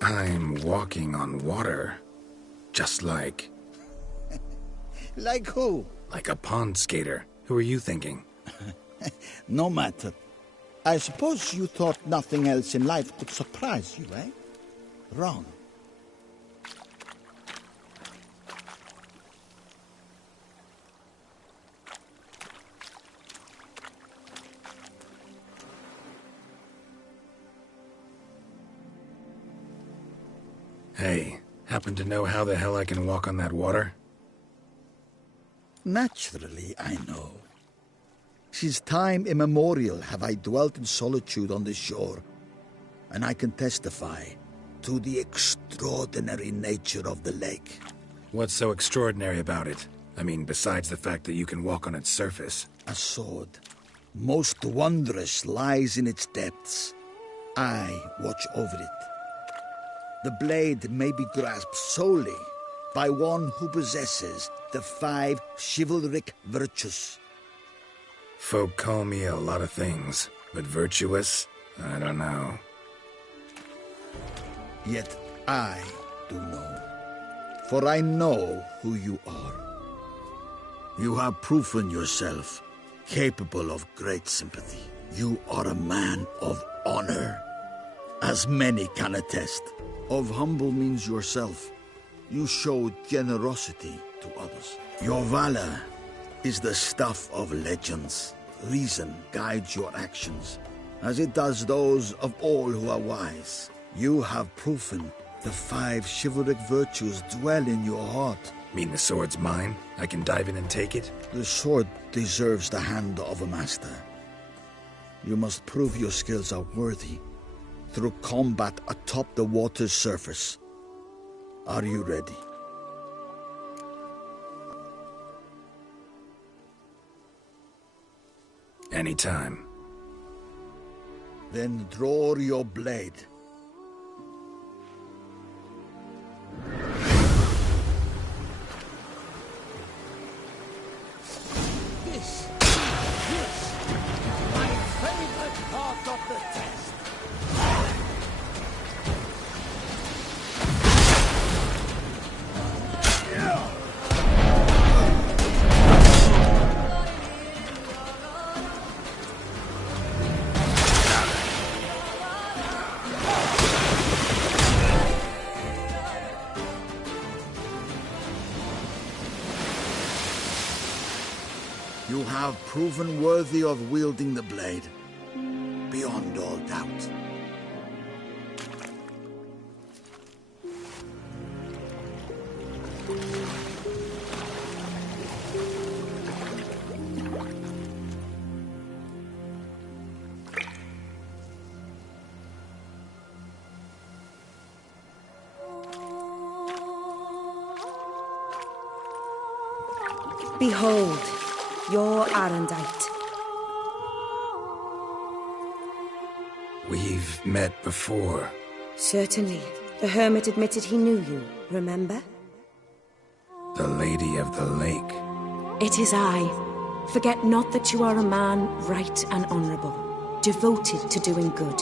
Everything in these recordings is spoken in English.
I'm walking on water. Just like... Like who? like a pond skater. Who are you thinking? No matter. I suppose you thought nothing else in life could surprise you, eh? Wrong. Hey, happen to know how the hell I can walk on that water? Naturally, I know. Since time immemorial have I dwelt in solitude on this shore, and I can testify to the extraordinary nature of the lake. What's so extraordinary about it? I mean, besides the fact that you can walk on its surface. A sword, most wondrous, lies in its depths. I watch over it. The blade may be grasped solely by one who possesses the 5 chivalric virtues. Folk call me a lot of things, but virtuous? I don't know. Yet I do know. For I know who you are. You have proven yourself capable of great sympathy. You are a man of honor, as many can attest. Of humble means yourself. You showed generosity to others. Your valor is the stuff of legends. Reason guides your actions, as it does those of all who are wise. You have proven the 5 chivalric virtues dwell in your heart. Mean the sword's mine? I can dive in and take it? The sword deserves the hand of a master. You must prove your skills are worthy through combat atop the water's surface. Are you ready? Anytime. Then draw your blade. This my favorite part of the test. You have proven worthy of wielding the blade, beyond all doubt. Behold, your Arendite. We've met before. Certainly. The hermit admitted he knew you, remember? The Lady of the Lake. It is I. Forget not that you are a man right and honorable, devoted to doing good.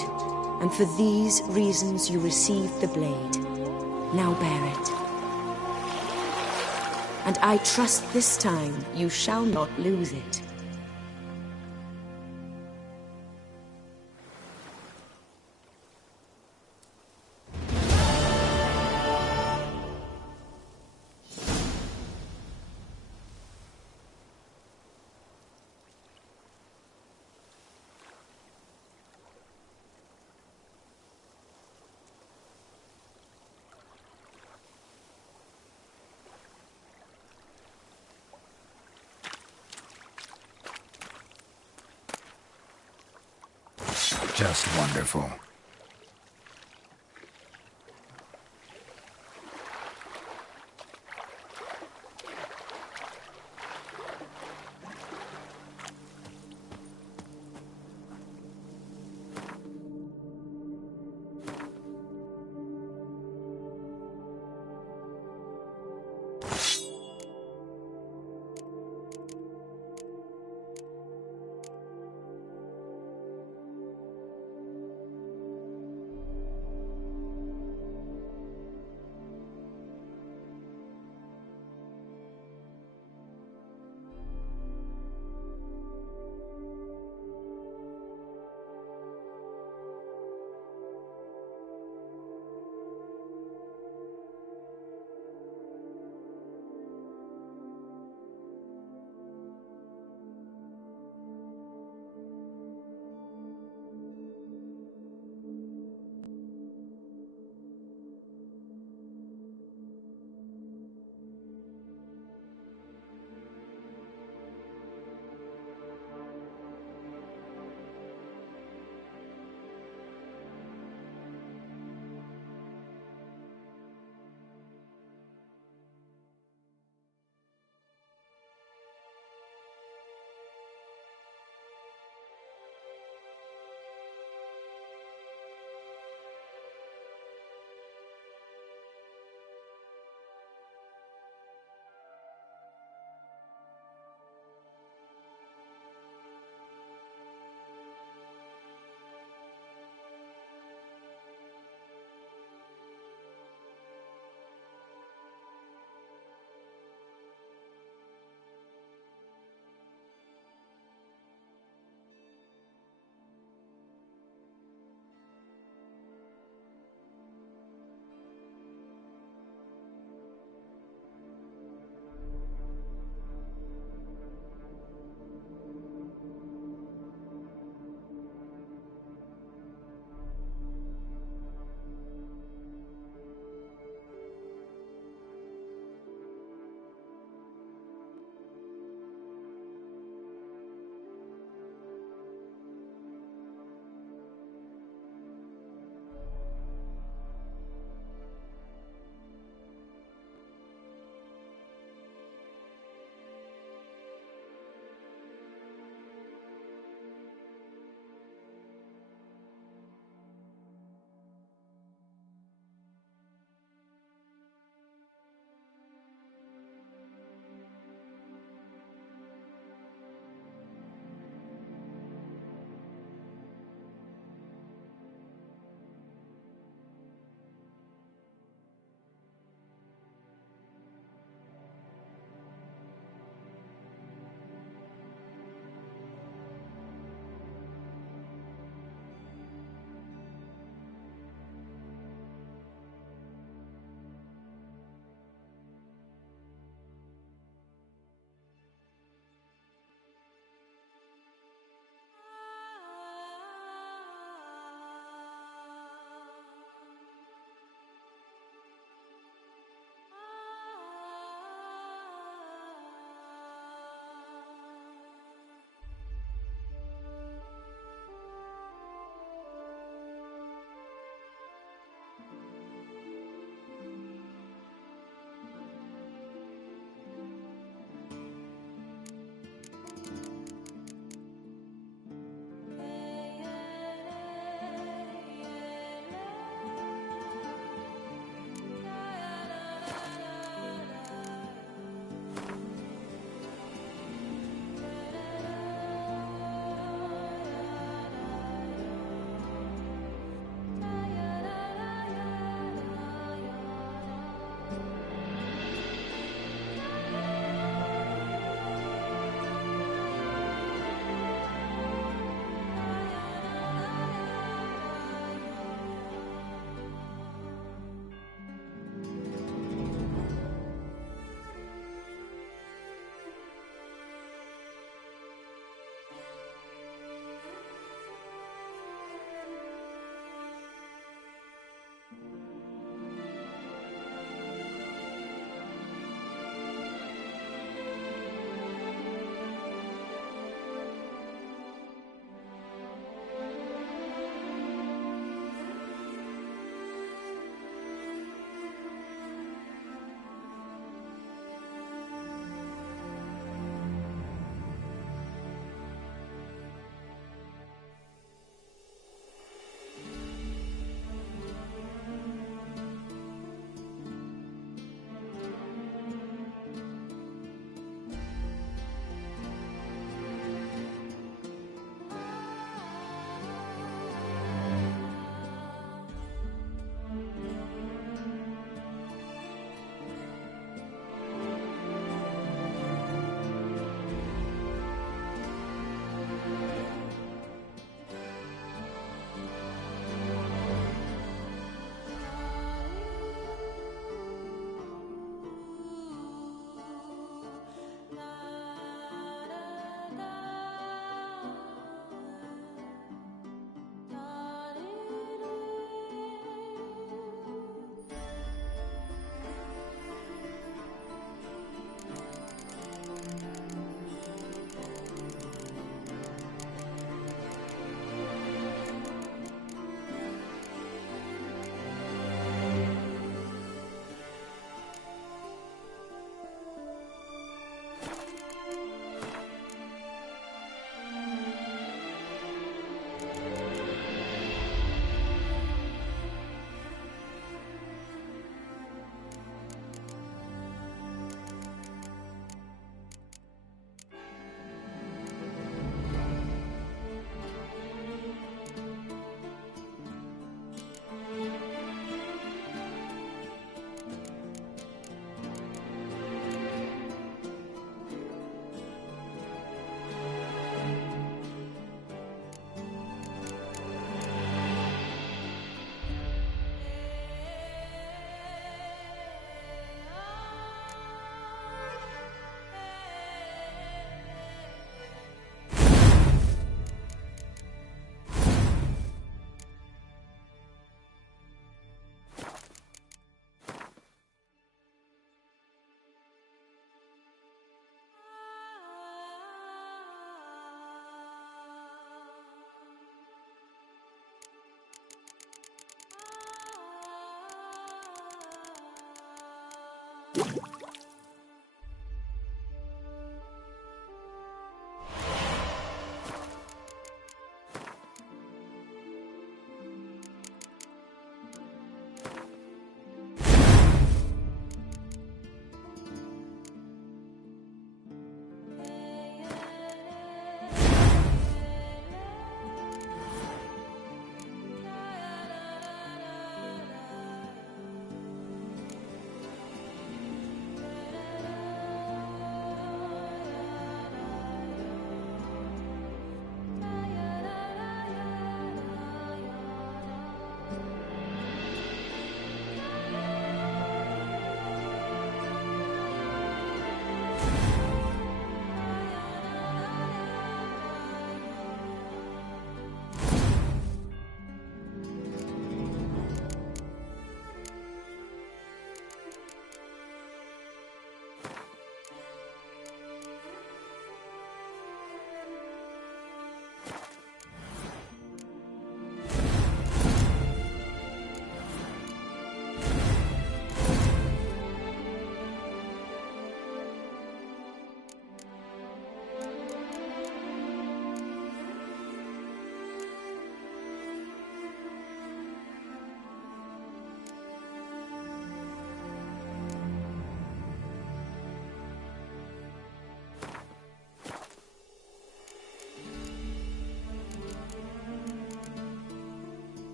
And for these reasons you received the blade. Now bear it. And I trust this time you shall not lose it. Just wonderful.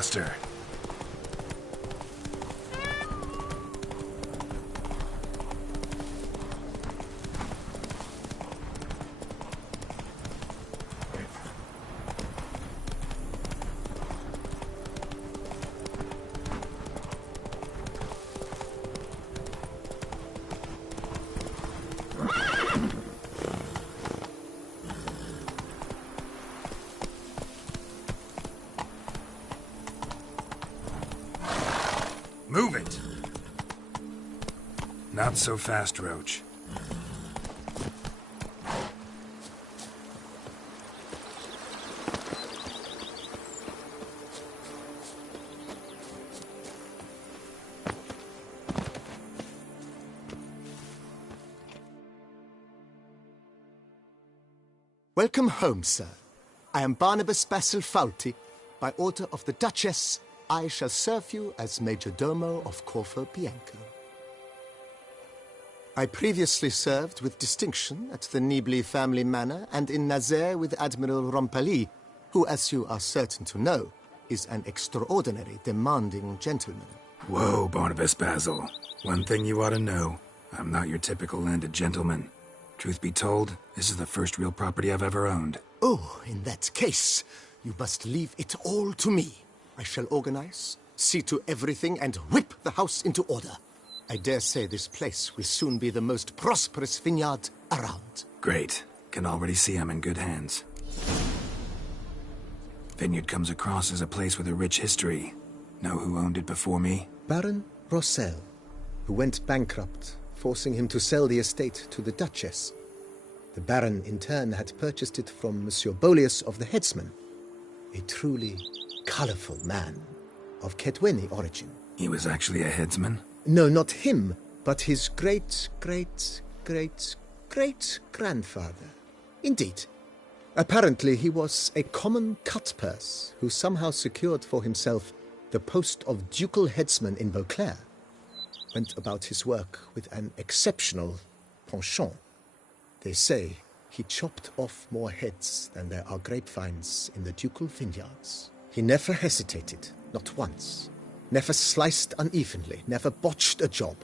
faster. Move it! Not so fast, Roach. Welcome home, sir. I am Barnabas Basil Fawlty. By order of the Duchess, I shall serve you as Major Domo of Corvo Bianco. I previously served with distinction at the Nibli family manor and in Nazaire with Admiral Rompali, who, as you are certain to know, is an extraordinary, demanding gentleman. Whoa, Barnabas Basil. One thing you ought to know. I'm not your typical landed gentleman. Truth be told, this is the first real property I've ever owned. Oh, in that case, you must leave it all to me. I shall organize, see to everything, and whip the house into order. I dare say this place will soon be the most prosperous vineyard around. Great. Can already see I'm in good hands. Vineyard comes across as a place with a rich history. Know who owned it before me? Baron Rossel, who went bankrupt, forcing him to sell the estate to the Duchess. The Baron, in turn, had purchased it from Monsieur Bolius of the Headsman, a truly colorful man of Kedweni origin. He was actually a headsman? No, not him, but his great-great-great-great-grandfather. Indeed. Apparently he was a common cutpurse who somehow secured for himself the post of ducal headsman in Beauclair. Went about his work with an exceptional penchant. They say he chopped off more heads than there are grapevines in the ducal vineyards. He never hesitated, not once. Never sliced unevenly, never botched a job.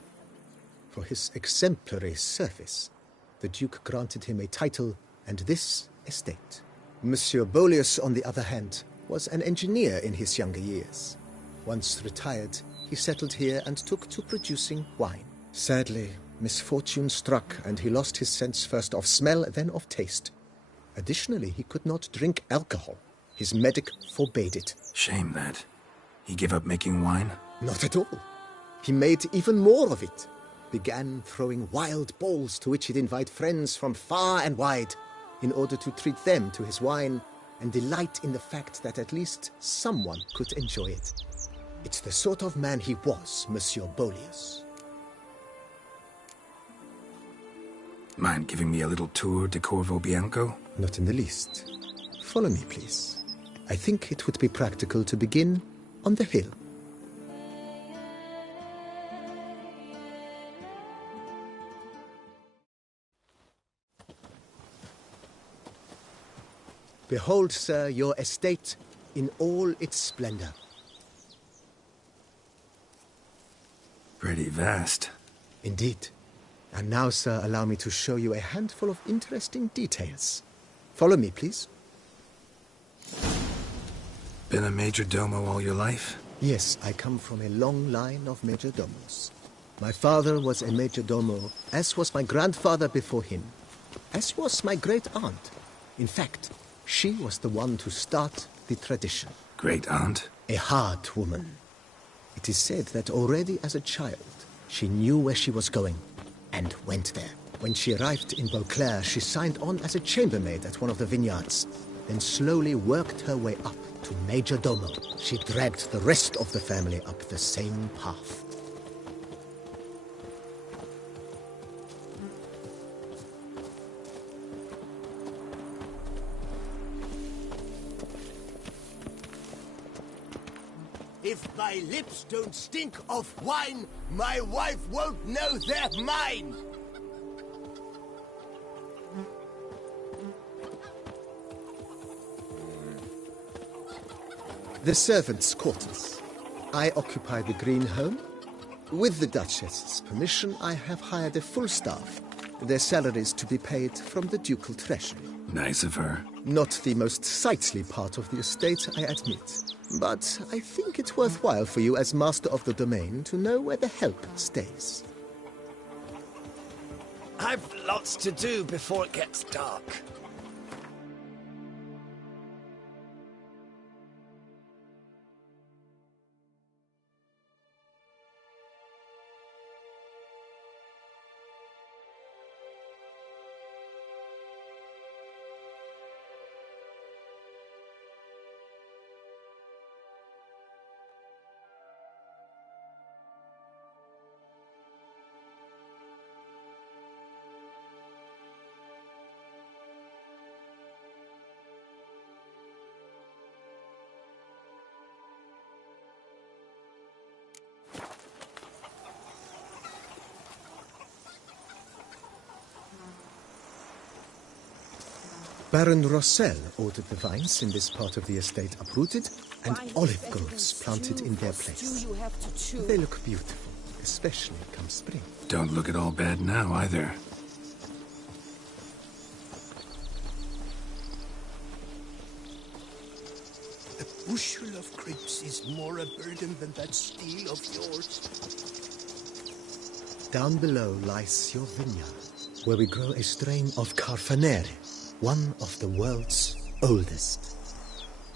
For his exemplary service, the Duke granted him a title and this estate. Monsieur Bolius, on the other hand, was an engineer in his younger years. Once retired, he settled here and took to producing wine. Sadly, misfortune struck and he lost his sense first of smell, then of taste. Additionally, he could not drink alcohol. His medic forbade it. Shame that. He gave up making wine? Not at all. He made even more of it. Began throwing wild balls to which he'd invite friends from far and wide in order to treat them to his wine and delight in the fact that at least someone could enjoy it. It's the sort of man he was, Monsieur Bolius. Mind giving me a little tour de Corvo Bianco? Not in the least. Follow me, please. I think it would be practical to begin on the hill. Behold, sir, your estate in all its splendor. Pretty vast. Indeed. And now, sir, allow me to show you a handful of interesting details. Follow me, please. Been a major domo all your life? Yes, I come from a long line of major domos. My father was a major domo, as was my grandfather before him, as was my great-aunt. In fact, she was the one to start the tradition. Great-aunt? A hard woman. It is said that already as a child, she knew where she was going, and went there. When she arrived in Beauclair, she signed on as a chambermaid at one of the vineyards, then slowly worked her way up to Major Domo. She dragged the rest of the family up the same path. If my lips don't stink of wine, my wife won't know they're mine! The servants' quarters. I occupy the green home. With the Duchess's permission, I have hired a full staff. Their salaries to be paid from the ducal treasury. Nice of her. Not the most sightly part of the estate, I admit. But I think it's worthwhile for you as master of the domain to know where the help stays. I've lots to do before it gets dark. Baron Rossel ordered the vines in this part of the estate uprooted and olive groves planted in their place. They look beautiful, especially come spring. Don't look at all bad now, either. A bushel of grapes is more a burden than that steel of yours. Down below lies your vineyard, where we grow a strain of Carfanere, one of the world's oldest.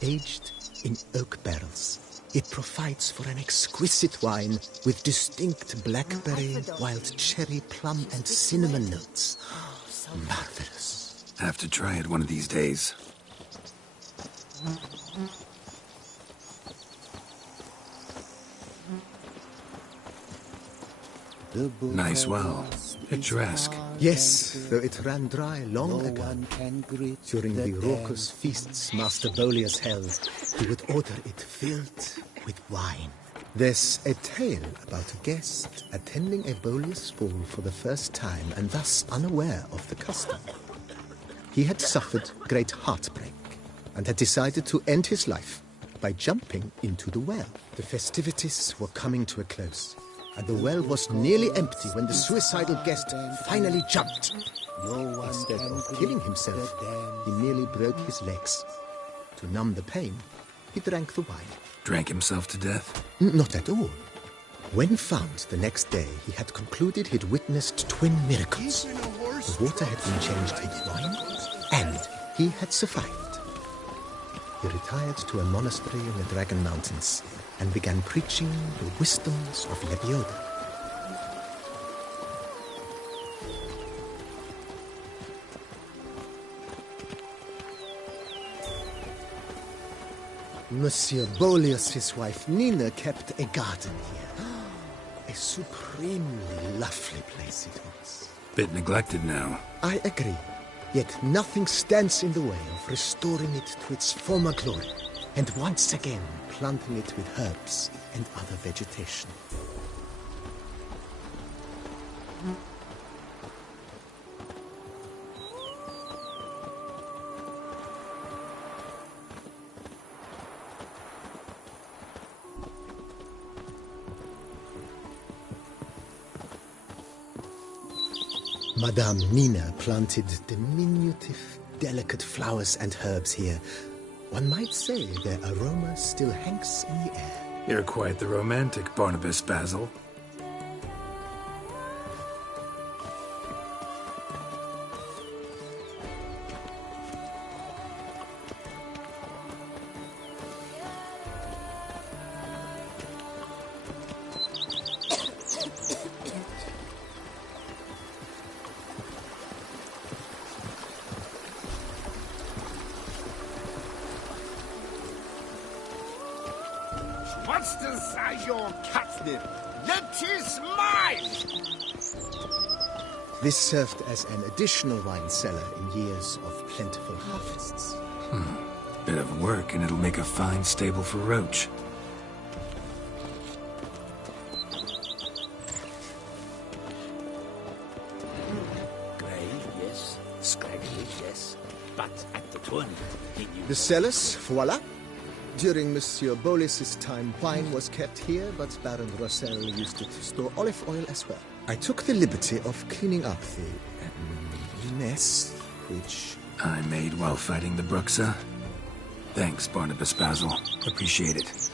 Aged in oak barrels, it provides for an exquisite wine with distinct blackberry, wild cherry, plum, and cinnamon notes. Marvelous. Have to try it one of these days. Nice well. Picturesque. Yes, though it ran dry long ago. During the raucous feasts Master Bolius held, he would order it filled with wine. There's a tale about a guest attending a Bolius ball for the first time and thus unaware of the custom. He had suffered great heartbreak and had decided to end his life by jumping into the well. The festivities were coming to a close, and the well was nearly empty when the suicidal guest finally jumped. Instead of killing himself, he merely broke his legs. To numb the pain, he drank the wine. Drank himself to death? Not at all. When found the next day, he had concluded he'd witnessed twin miracles. The water had been changed into wine, and he had survived. He retired to a monastery in the Dragon Mountains and began preaching the wisdoms of Lebioda. Monsieur Bolius' wife Nina kept a garden here. A supremely lovely place it was. Bit neglected now. I agree. Yet nothing stands in the way of restoring it to its former glory, and once again planting it with herbs and other vegetation. Madame Nina planted diminutive, delicate flowers and herbs here. One might say their aroma still hangs in the air. You're quite the romantic, Barnabas Basil. What's the size your catnip? That is mine! This served as an additional wine cellar in years of plentiful harvests. Bit of work, and it'll make a fine stable for Roach. Grey, yes. Scraggly, yes. But at the turn, he knew. The cellars, voila. During Monsieur Bolis's time, wine was kept here, but Baron Rossel used it to store olive oil as well. I took the liberty of cleaning up the mess, which... I made while fighting the Bruxa. Thanks, Barnabas Basil. Appreciate it.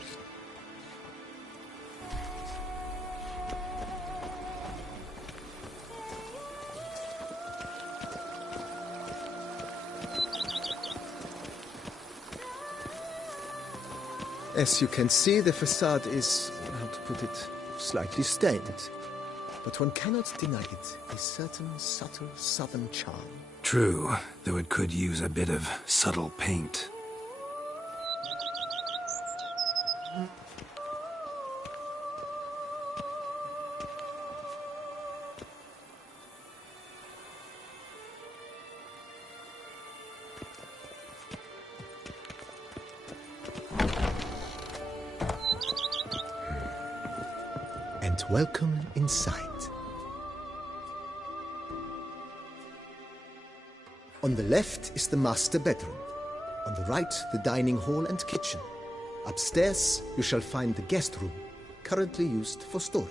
As you can see, the facade is, how to put it, slightly stained. But one cannot deny it, a certain subtle southern charm. True, though it could use a bit of subtle paint. And welcome inside. On the left is the master bedroom. On the right, the dining hall and kitchen. Upstairs, you shall find the guest room, currently used for storage.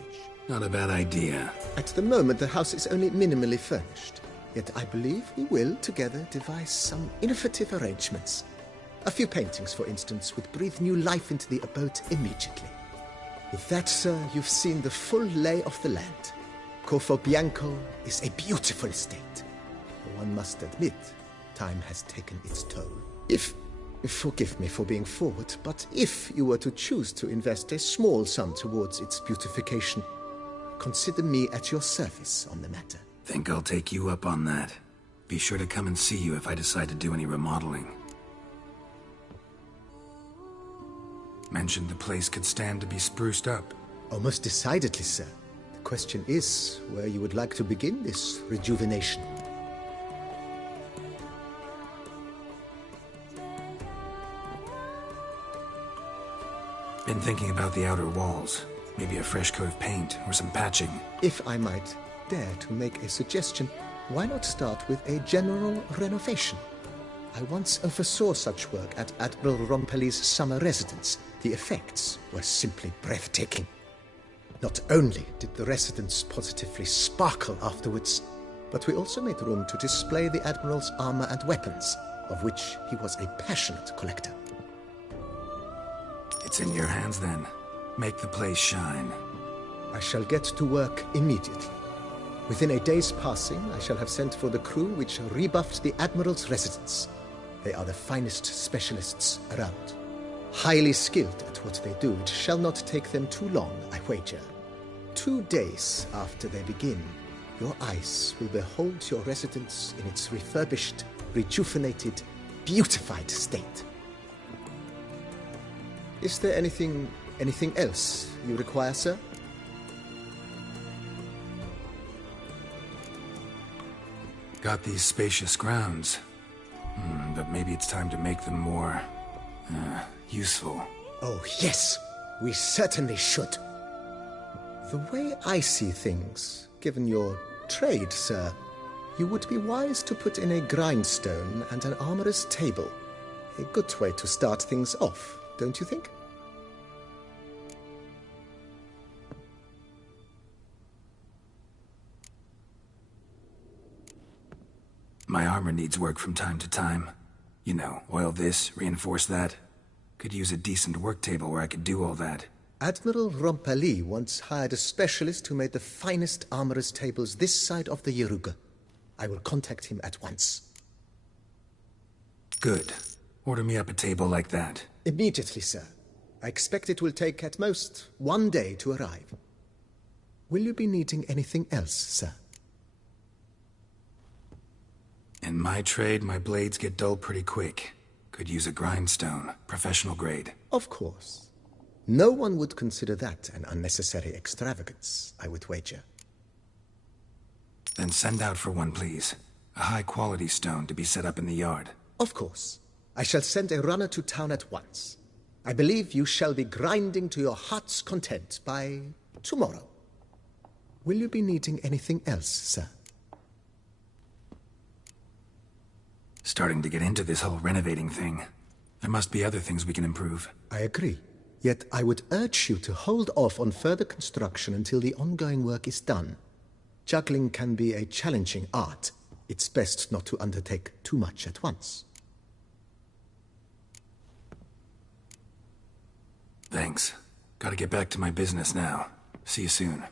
Not a bad idea. At the moment, the house is only minimally furnished. Yet I believe we will, together, devise some innovative arrangements. A few paintings, for instance, would breathe new life into the abode immediately. With that, sir, you've seen the full lay of the land. Corvo Bianco is a beautiful estate. One must admit, time has taken its toll. Forgive me for being forward, but if you were to choose to invest a small sum towards its beautification, consider me at your service on the matter. Think I'll take you up on that. Be sure to come and see you if I decide to do any remodeling. Mentioned the place could stand to be spruced up. Oh, most decidedly, sir. The question is where you would like to begin this rejuvenation. Been thinking about the outer walls. Maybe a fresh coat of paint or some patching. If I might dare to make a suggestion, why not start with a general renovation? I once oversaw such work at Admiral Rompelli's summer residence. The effects were simply breathtaking. Not only did the residence positively sparkle afterwards, but we also made room to display the Admiral's armor and weapons, of which he was a passionate collector. It's in your hands then. Make the place shine. I shall get to work immediately. Within a day's passing, I shall have sent for the crew which rebuffed the Admiral's residence. They are the finest specialists around. Highly skilled at what they do, it shall not take them too long, I wager. 2 days after they begin, your eyes will behold your residence in its refurbished, rejuvenated, beautified state. Is there anything else you require, sir? Got these spacious grounds. But maybe it's time to make them more... useful. Oh, yes. We certainly should. The way I see things, given your trade, sir, you would be wise to put in a grindstone and an armorer's table. A good way to start things off, don't you think? My armor needs work from time to time. You know, oil this, reinforce that. Could use a decent work table where I could do all that. Admiral Rompelli once hired a specialist who made the finest armorer's tables this side of the Yaruga. I will contact him at once. Good. Order me up a table like that. Immediately, sir. I expect it will take at most 1 day to arrive. Will you be needing anything else, sir? In my trade, my blades get dull pretty quick. Could use a grindstone, professional grade. Of course. No one would consider that an unnecessary extravagance, I would wager. Then send out for one, please. A high-quality stone to be set up in the yard. Of course. I shall send a runner to town at once. I believe you shall be grinding to your heart's content by tomorrow. Will you be needing anything else, sir? Starting to get into this whole renovating thing. There must be other things we can improve. I agree. Yet I would urge you to hold off on further construction until the ongoing work is done. Juggling can be a challenging art. It's best not to undertake too much at once. Thanks. Gotta get back to my business now. See you soon.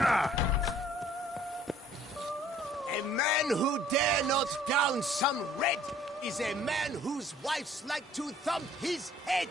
A man who dare not down some red is a man whose wives like to thump his head.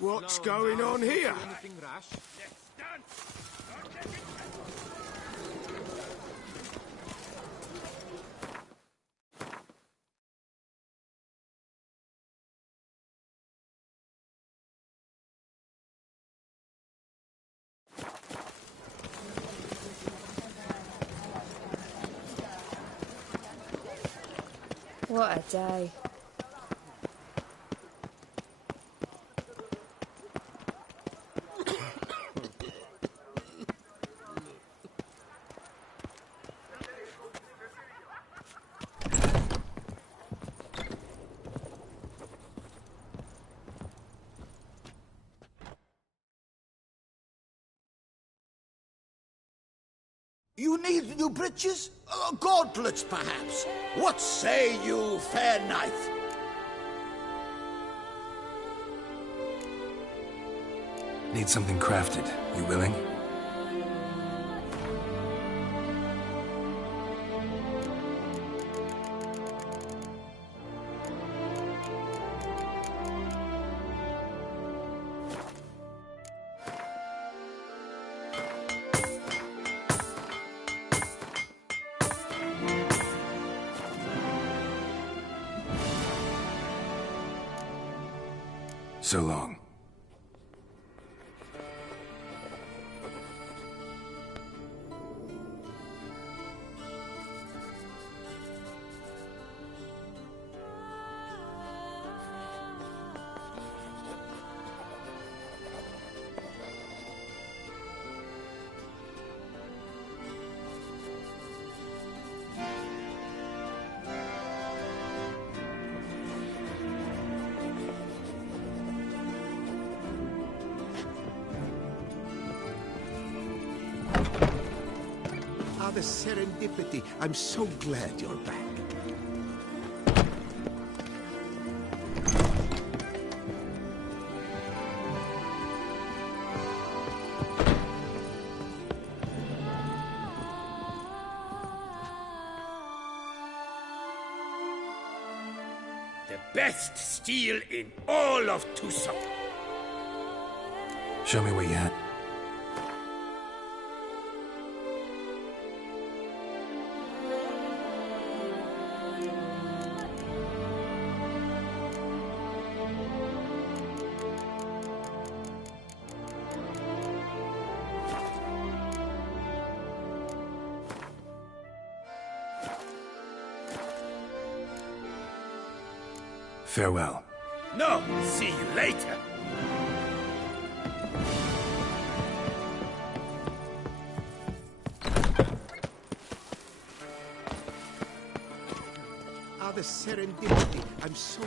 What's going on here? What a day. You need new breeches? Gauntlets, perhaps? What say you, fair knight? Need something crafted. You willing? So long. The serendipity. I'm so glad you're back. The best steel in all of Tucson. Show me where you at. Farewell. No, see you later. The serendipity. I'm so...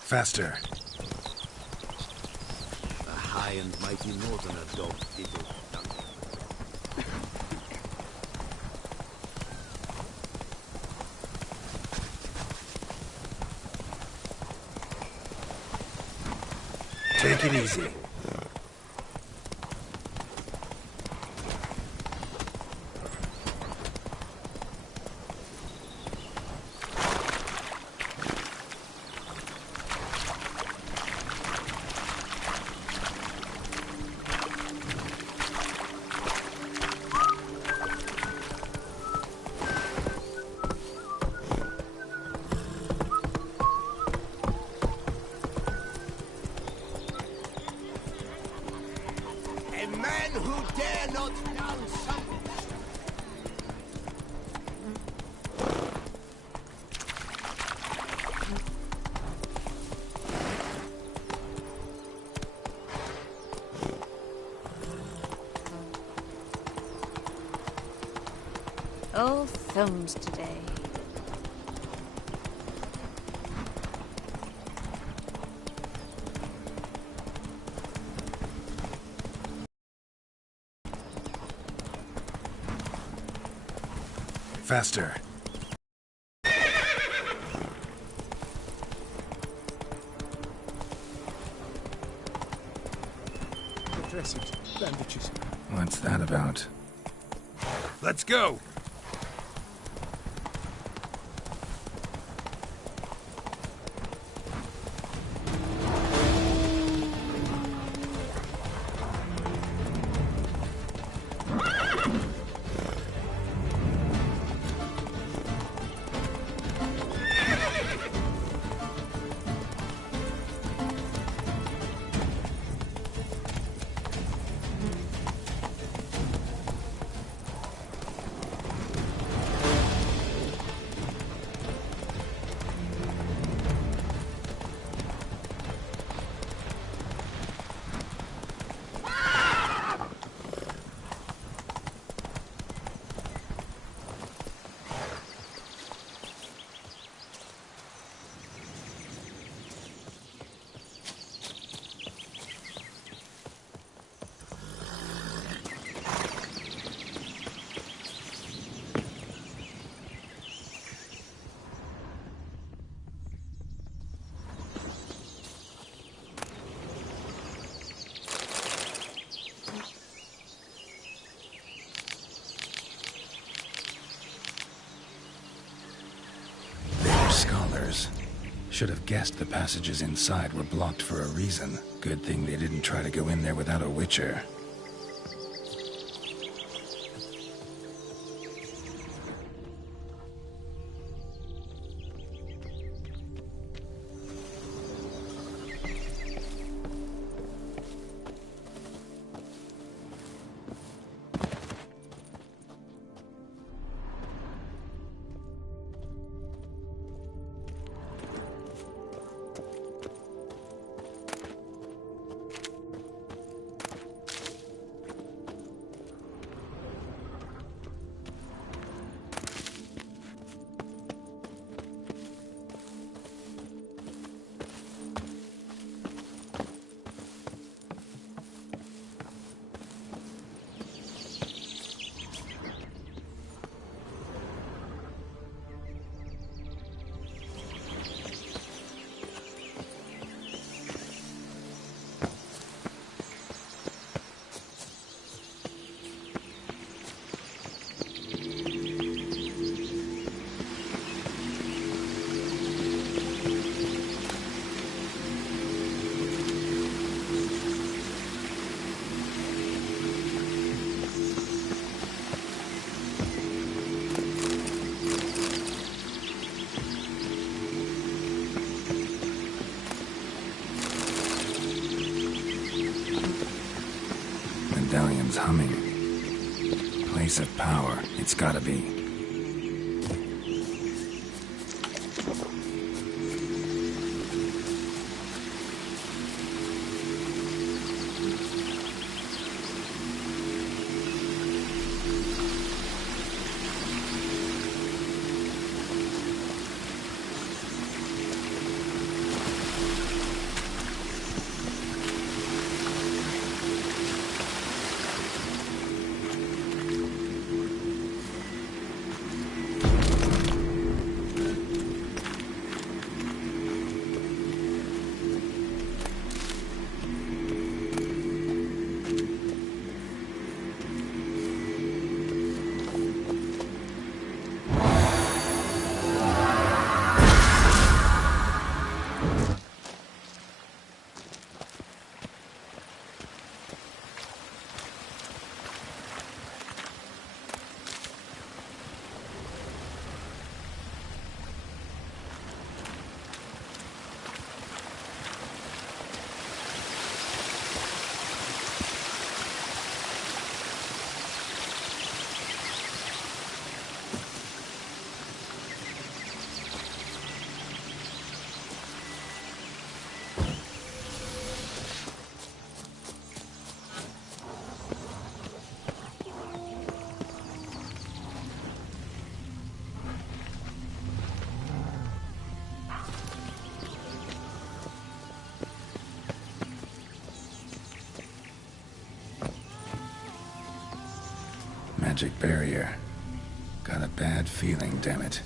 Faster. A high and mighty northerner dog diddle. Take it easy. A man who dare not down some... All thumbs today. Faster. Dressing, bandages. What's that about? Let's go! Scholars. Should have guessed the passages inside were blocked for a reason. Good thing they didn't try to go in there without a witcher. Medallion's humming. Place of power. It's gotta be. magic barrier. Got a bad feeling, damn it.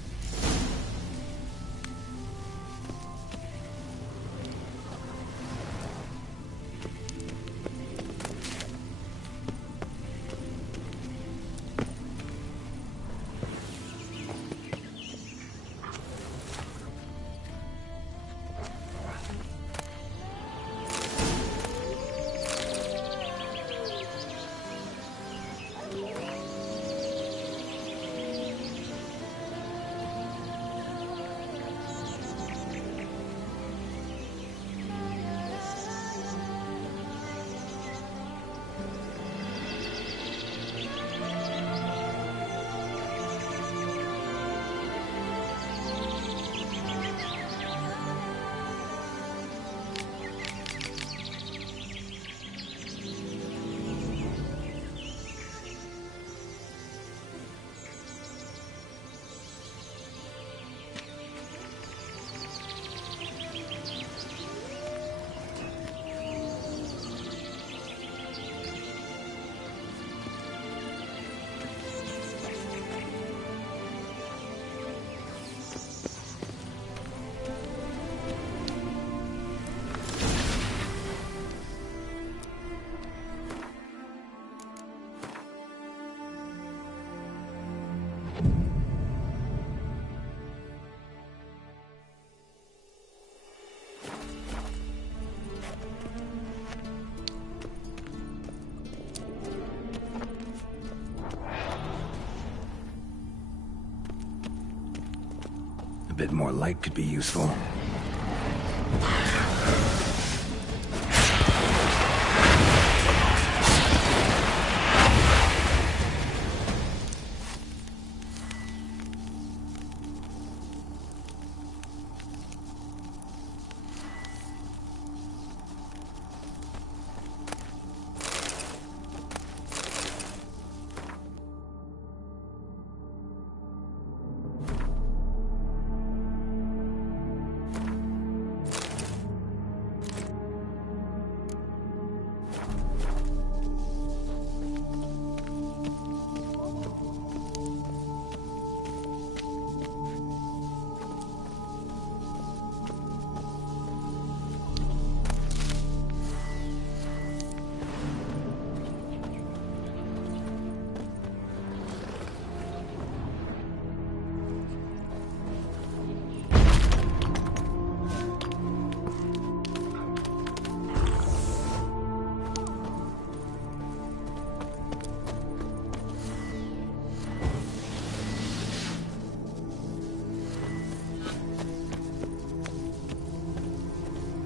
A bit more light could be useful.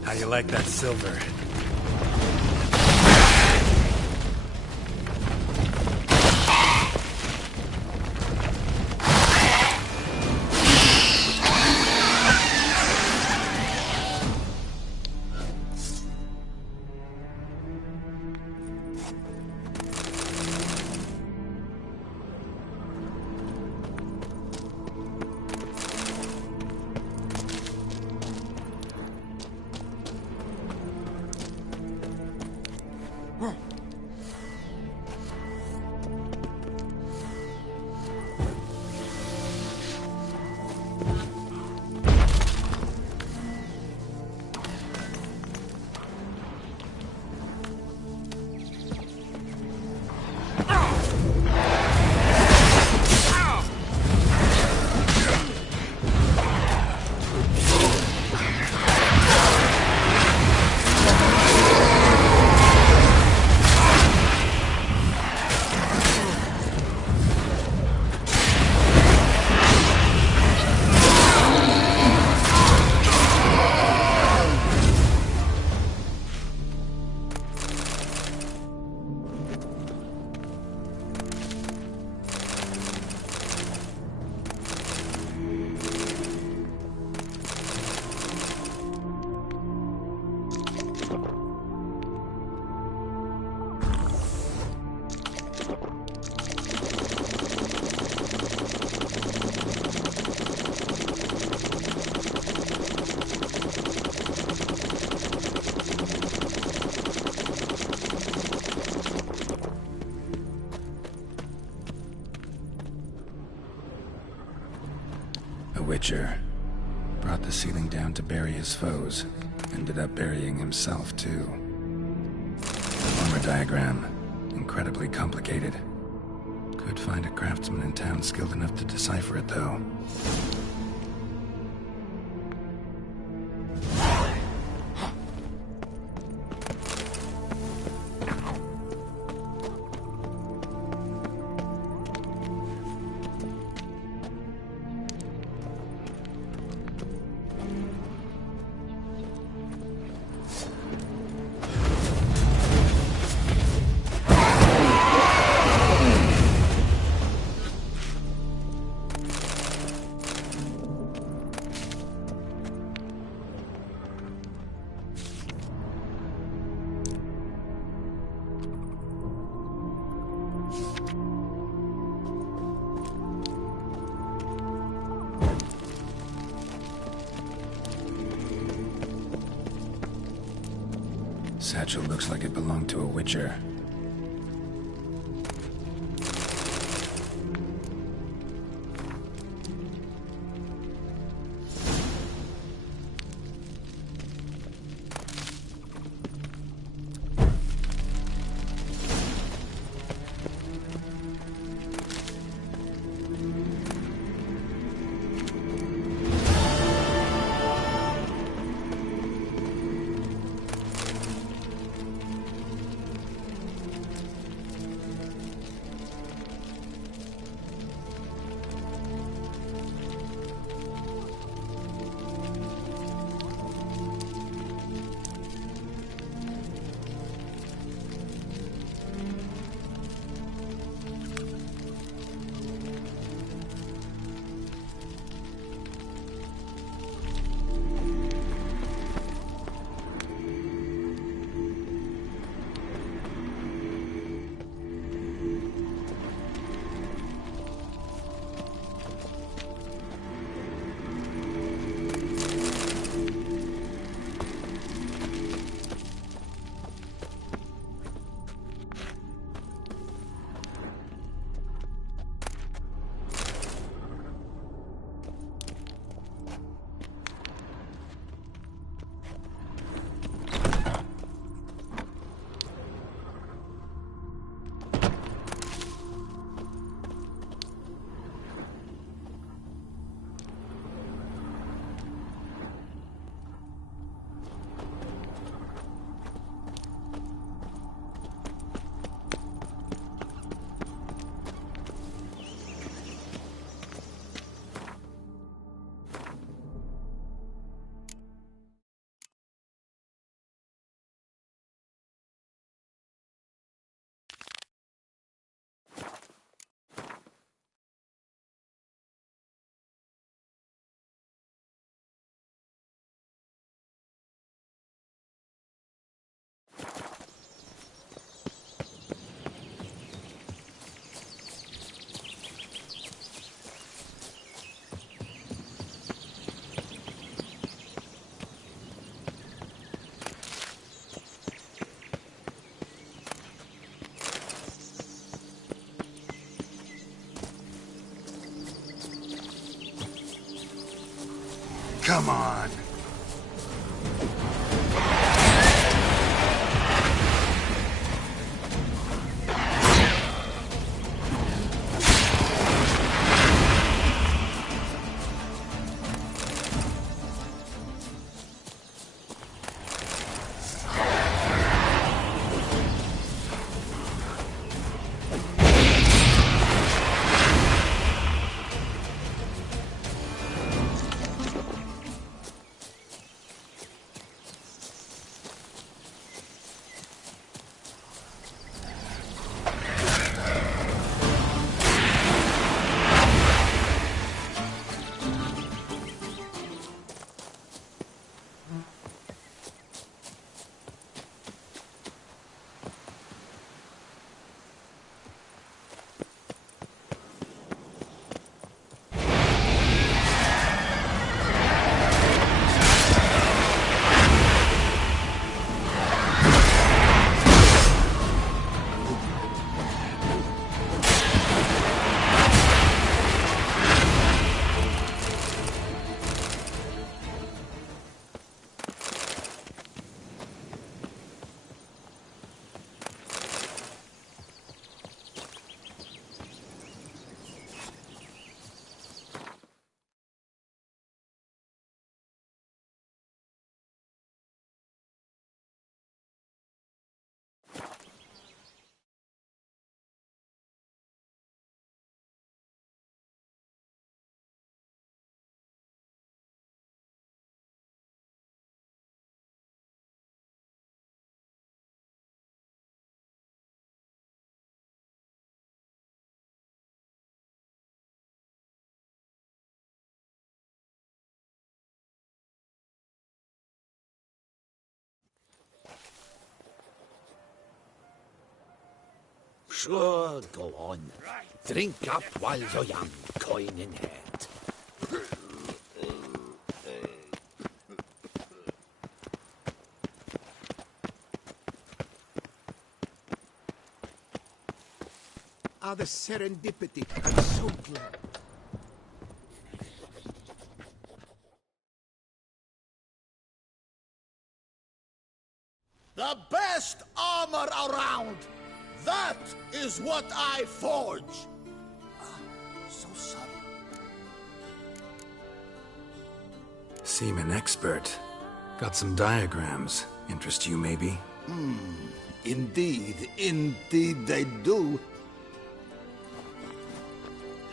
How you like that silver? Witcher. Brought the ceiling down to bury his foes. Ended up burying himself, too. Armor diagram. Incredibly complicated. Could find a craftsman in town skilled enough to decipher it, though. Satchel looks like it belonged to a Witcher. Come on. Sure, go on. Drink up while you're young, coin in hand. Ah, the serendipity. I'm so glad. The best armor around! That is what I forge! So sorry. Seem an expert. Got some diagrams. Interest you, maybe? Indeed they do.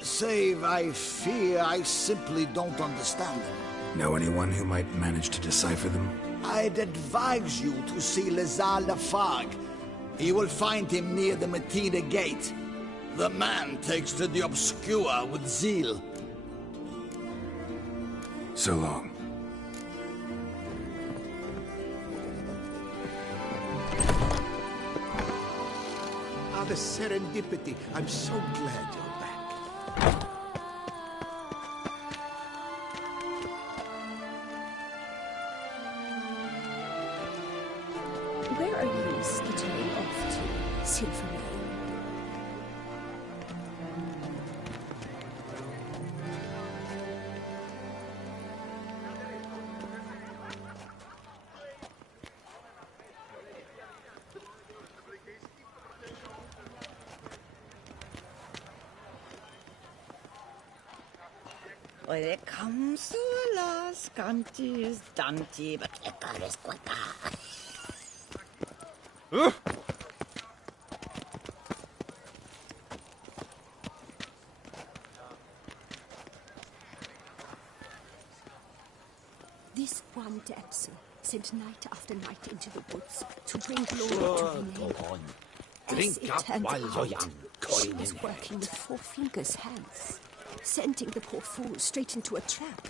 Save, I fear I simply don't understand them. Know anyone who might manage to decipher them? I'd advise you to see Lazar Lafargue. You will find him near the Matina Gate. The man takes to the obscure with zeal. So long. Ah, the serendipity. I'm so glad you're back. Where are you skittering off to, Silvermane? When it comes to Las Gantis, Dante, but Ecaris This one Epsom sent night after night into the woods to bring glory to the name. Go on. Drink up while you're young, She coin was in working hand. with Four Fingers' hands, sending the poor fool straight into a trap.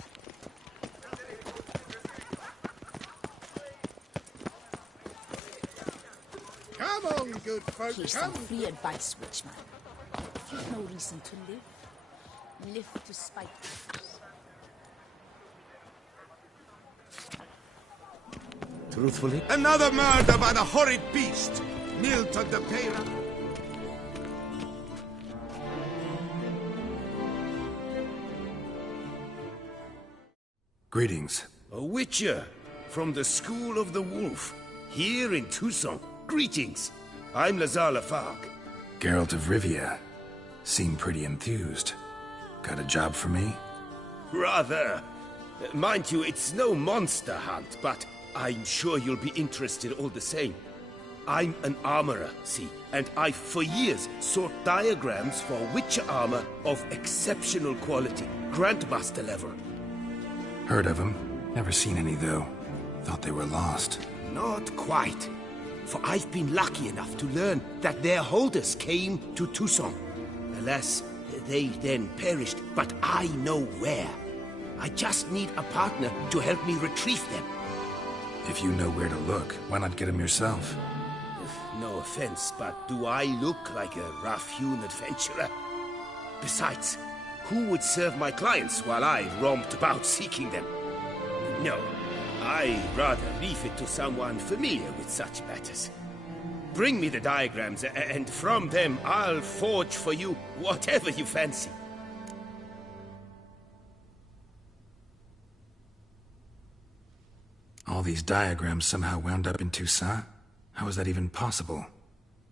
Come on, good folk, Here's come. some free advice, Witchman. If you've no reason to live to spite others. Truthfully? Another murder by the horrid beast, Milton de Peyra. Greetings. A witcher from the School of the Wolf, here in Tucson. Greetings. I'm Lazar Lafargue. Geralt of Rivia. Seem pretty enthused. Got a job for me? Rather. Mind you, it's no monster hunt, but I'm sure you'll be interested all the same. I'm an armorer, see, and I've for years sought diagrams for witcher armor of exceptional quality, Grandmaster level. Heard of them. Never seen any, though. Thought they were lost. Not quite. For I've been lucky enough to learn that their holders came to Tucson. Alas, they then perished, but I know where. I just need a partner to help me retrieve them. If you know where to look, why not get them yourself? No offense, but do I look like a rough-hewn adventurer? Besides, who would serve my clients while I romped about seeking them? No, I'd rather leave it to someone familiar with such matters. Bring me the diagrams, and from them I'll forge for you whatever you fancy. All these diagrams somehow wound up in Toussaint? How is that even possible?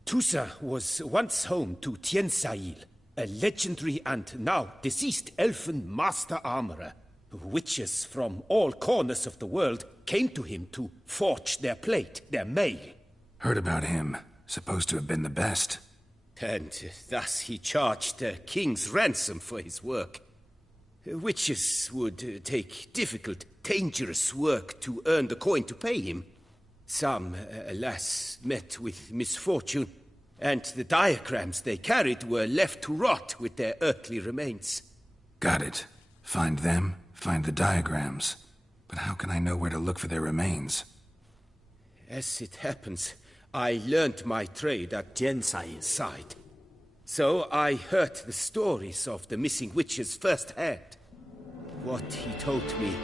Toussaint was once home to Tien Sail, a legendary and now deceased elfin master armorer. Witches from all corners of the world came to him to forge their plate, their mail. Heard about him. Supposed to have been the best. And thus he charged the king's ransom for his work. Witches would take difficult, dangerous work to earn the coin to pay him. Some, alas, met with misfortune, and the diagrams they carried were left to rot with their earthly remains. Got it. Find them, find the diagrams. But how can I know where to look for their remains? As it happens, I learned my trade at Jensail's side. So I heard the stories of the missing witches firsthand. What he told me,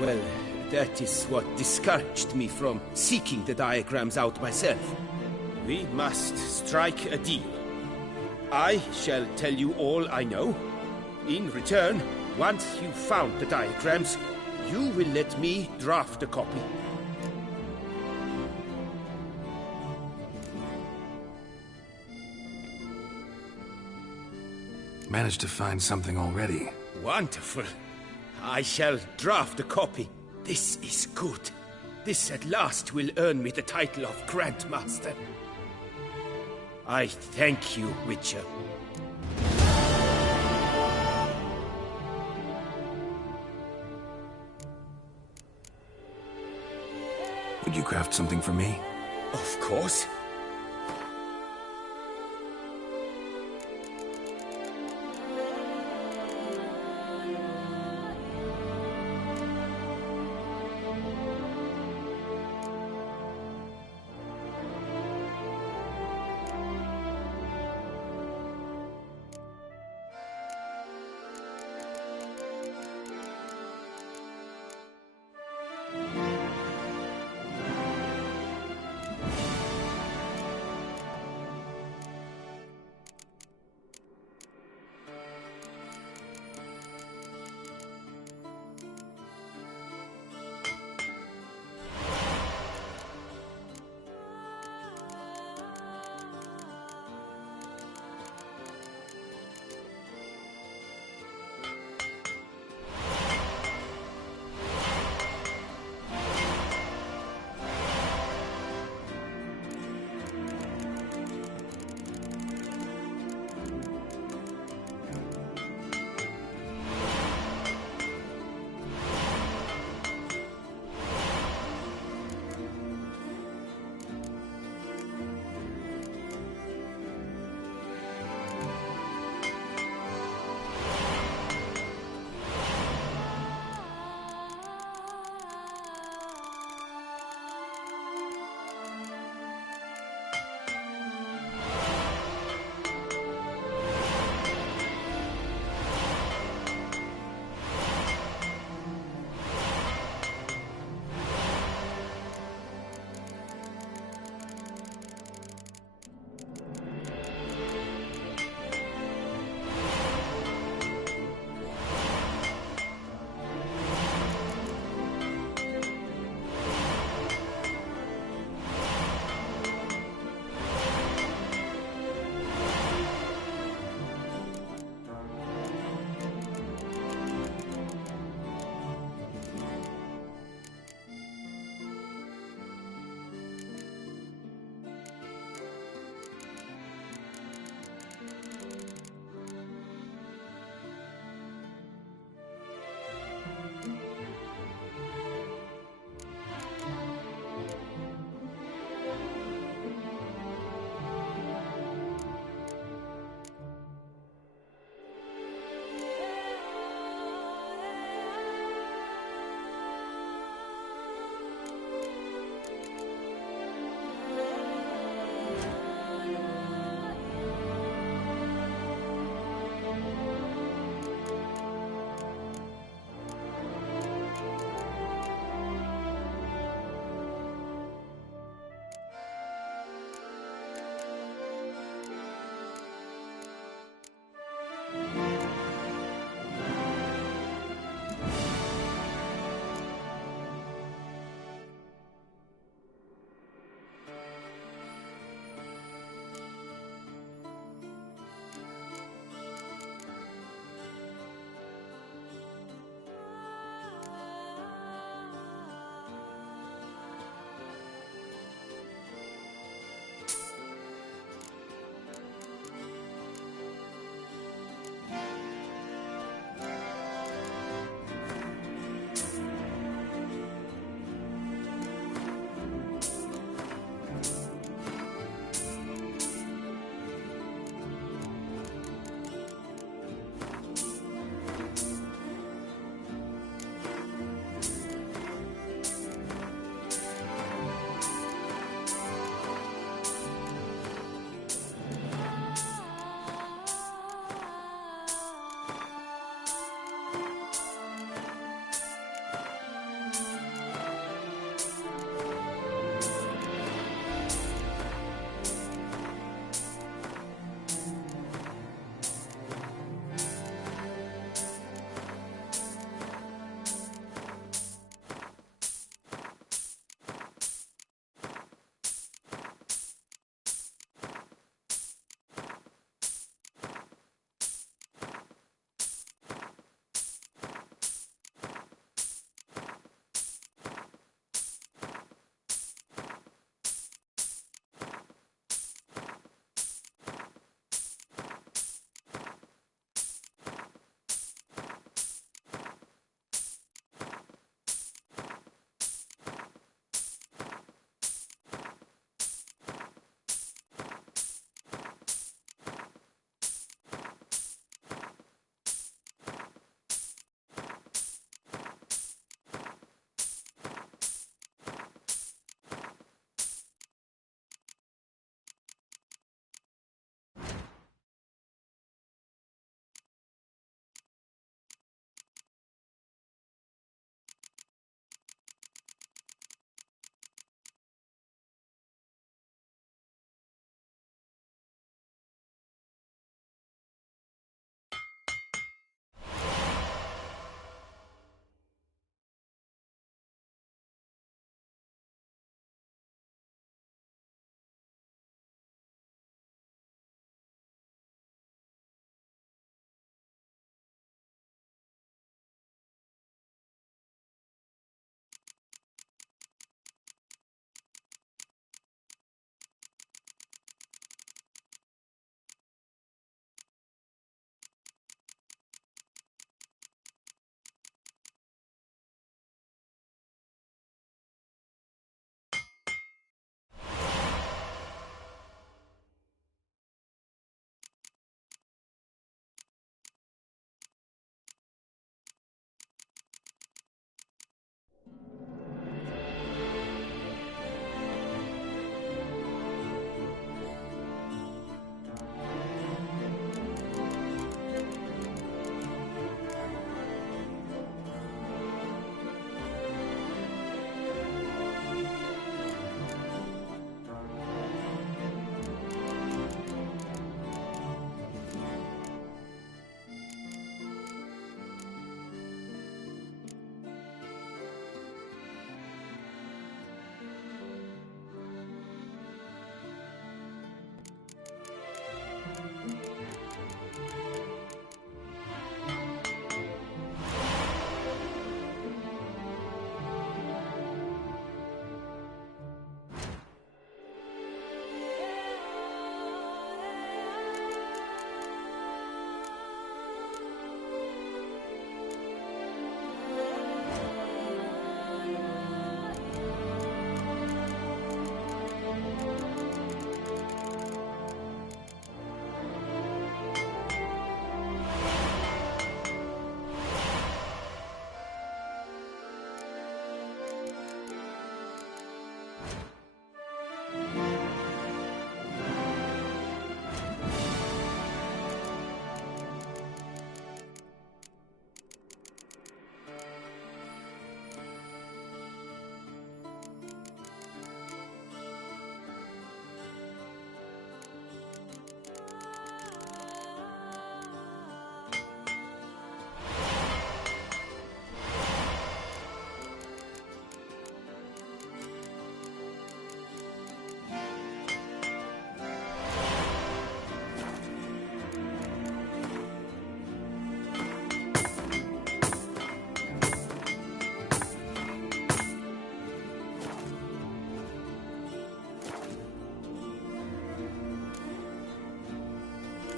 well, that is what discouraged me from seeking the diagrams out myself. We must strike a deal. I shall tell you all I know. In return, once you've found the diagrams, you will let me draft a copy. Managed to find something already. Wonderful. I shall draft a copy. This is good. This at last will earn me the title of Grandmaster. I thank you, Witcher. Would you craft something for me? Of course.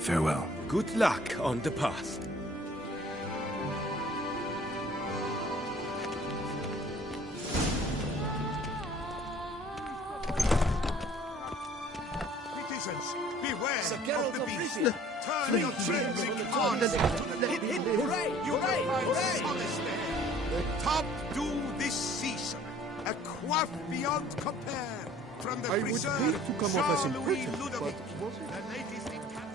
Farewell. Good luck on the path. Citizens, beware of the beast. Flee. Turn your trembling hearts to the left. Hooray! You will Hooray! find Hooray! solace there. Top dew this season. A quaff beyond compare. From the I would preserved hate to come off as Jean-Louis impertinent, Ludovic, but was it? the latest in cancer.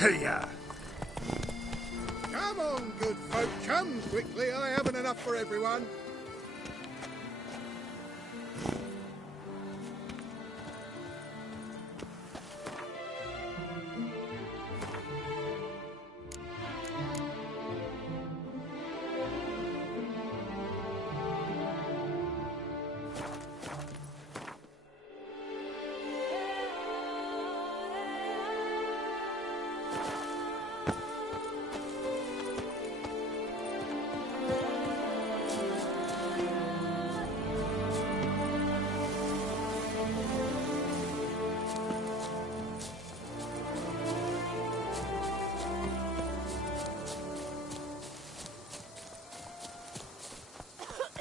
Hiya! Come on, good folk, come quickly. I haven't enough for everyone.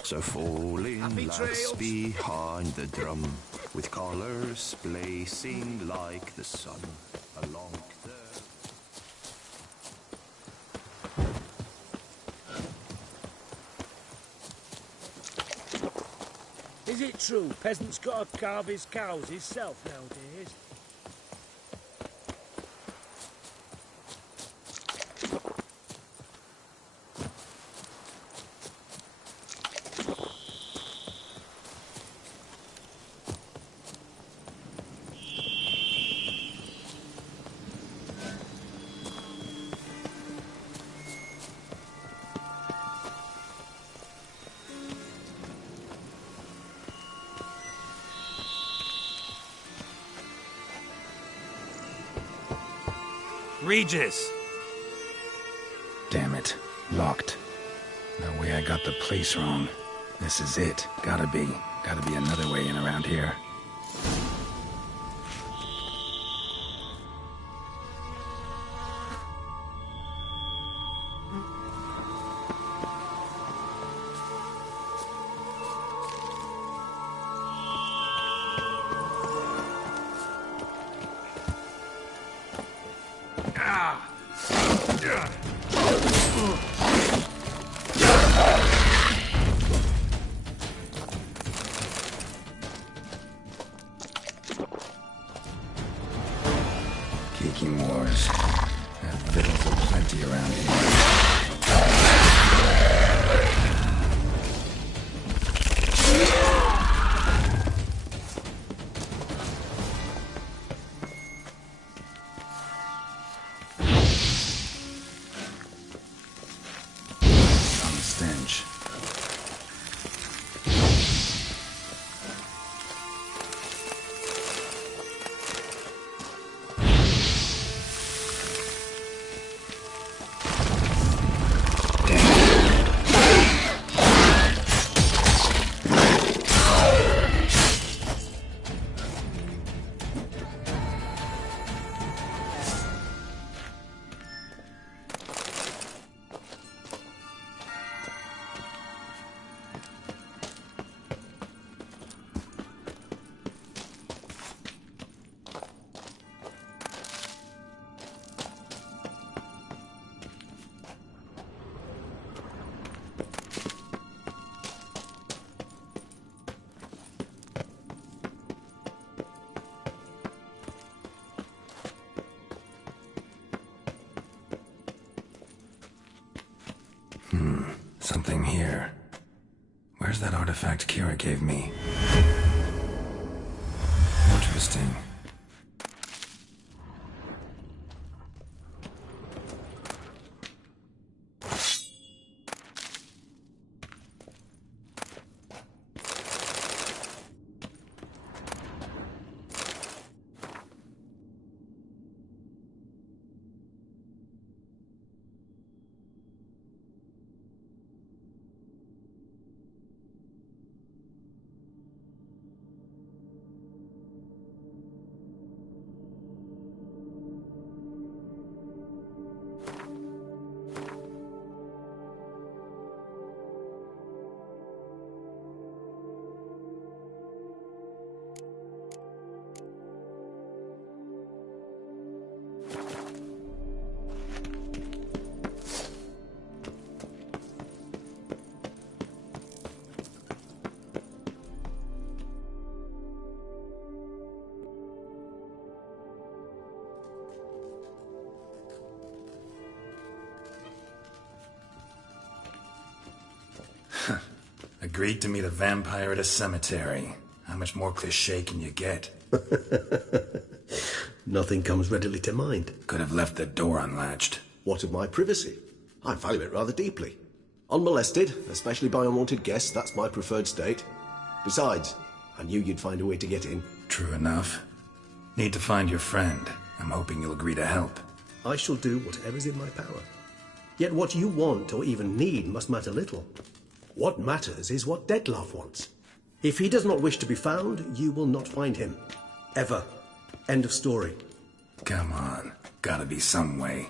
So falling lads behind the drum, with colours blazing like the sun along the... Is it true peasants gotta carve his cows himself nowadays? Regis! Damn it. Locked. No way I got the place wrong. This is it. Gotta be. Gotta be another way in around here. Geeking wars. Have victuals aplenty around Some stench. Something here. Where's that artifact Kira gave me? Interesting. Agreed to meet a vampire at a cemetery. How much more cliché can you get? Nothing comes readily to mind. Could have left the door unlatched. What of my privacy? I value it rather deeply. Unmolested, especially by unwanted guests, that's my preferred state. Besides, I knew you'd find a way to get in. True enough. Need to find your friend. I'm hoping you'll agree to help. I shall do whatever's in my power. Yet what you want or even need must matter little. What matters is what Dettlaff wants. If he does not wish to be found, you will not find him. Ever. End of story. Come on. Gotta be some way.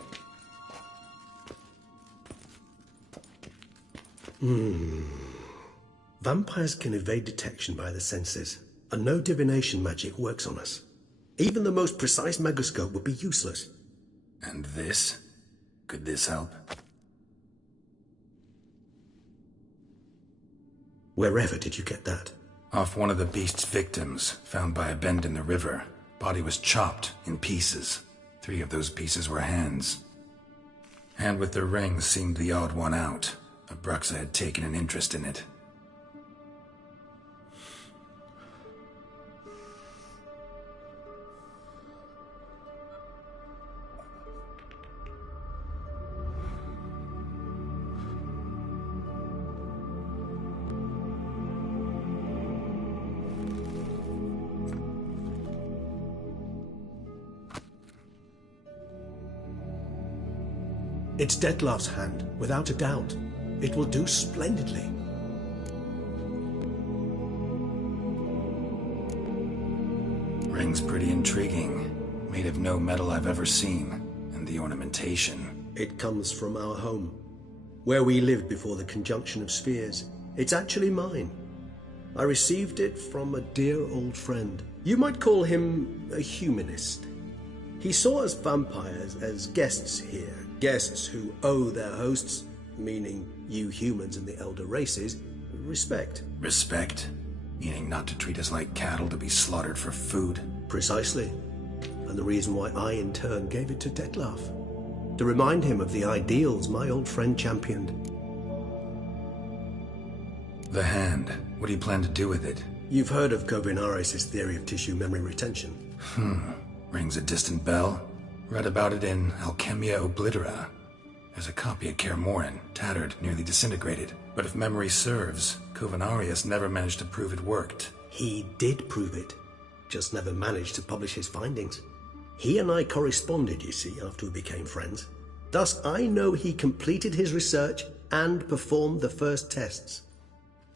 Vampires can evade detection by the senses, and no divination magic works on us. Even the most precise megoscope would be useless. And this? Could this help? Wherever did you get that? Off one of the beast's victims, found by a bend in the river. Body was chopped in pieces. 3 of those pieces were hands. Hand with the ring seemed the odd one out. Abruxa had taken an interest in it. It's Dettlaff's hand, without a doubt. It will do splendidly. Ring's pretty intriguing. Made of no metal I've ever seen. And the ornamentation. It comes from our home, where we lived before the conjunction of spheres. It's actually mine. I received it from a dear old friend. You might call him a humanist. He saw us vampires as guests here. Guests who owe their hosts, meaning you humans and the elder races, respect. Respect? Meaning not to treat us like cattle to be slaughtered for food? Precisely. And the reason why I, in turn, gave it to Dettlaff. To remind him of the ideals my old friend championed. The hand. What do you plan to do with it? You've heard of Kovinaris' theory of tissue memory retention. Rings a distant bell. Read about it in Alchemia Oblitera. There's a copy at Kaer Morhen, tattered, nearly disintegrated. But if memory serves, Kovinaris never managed to prove it worked. He did prove it, just never managed to publish his findings. He and I corresponded, you see, after we became friends. Thus, I know he completed his research and performed the first tests.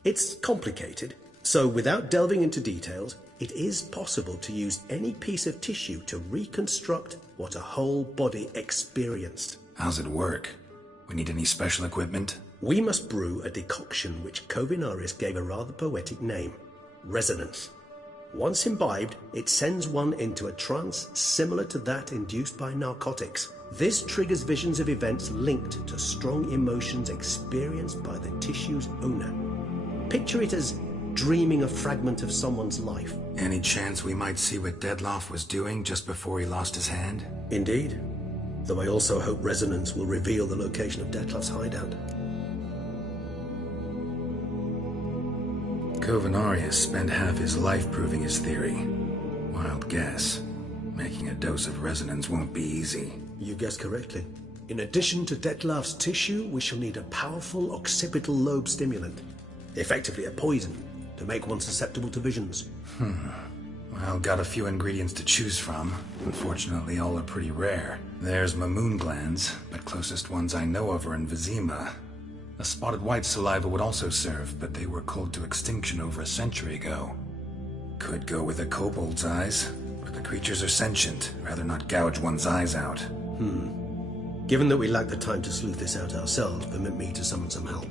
It's complicated, so without delving into details, it is possible to use any piece of tissue to reconstruct what a whole body experienced. How's it work? We need any special equipment? We must brew a decoction which Kovinaris gave a rather poetic name, resonance. Once imbibed, it sends one into a trance similar to that induced by narcotics. This triggers visions of events linked to strong emotions experienced by the tissue's owner. Picture it as dreaming a fragment of someone's life. Any chance we might see what Dettlaff was doing just before he lost his hand? Indeed. Though I also hope resonance will reveal the location of Dettlaff's hideout. Kovinaris spent half his life proving his theory. Wild guess. Making a dose of resonance won't be easy. You guessed correctly. In addition to Dettlaff's tissue, we shall need a powerful occipital lobe stimulant. Effectively a poison, to make one susceptible to visions. Well, got a few ingredients to choose from. Unfortunately, all are pretty rare. There's Mamoon glands, but closest ones I know of are in Vizima. A spotted white saliva would also serve, but they were culled to extinction over a century ago. Could go with a kobold's eyes, but the creatures are sentient. Rather not gouge one's eyes out. Given that we lack the time to sleuth this out ourselves, permit me to summon some help.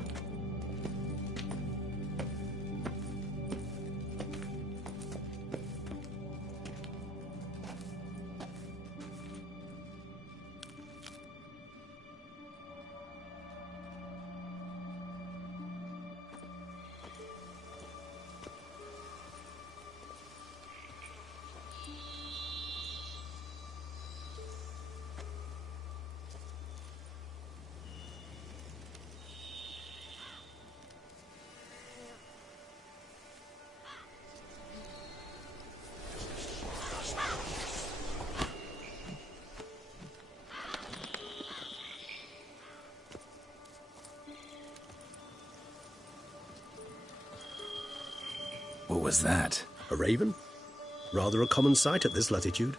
What was that? A raven? Rather a common sight at this latitude.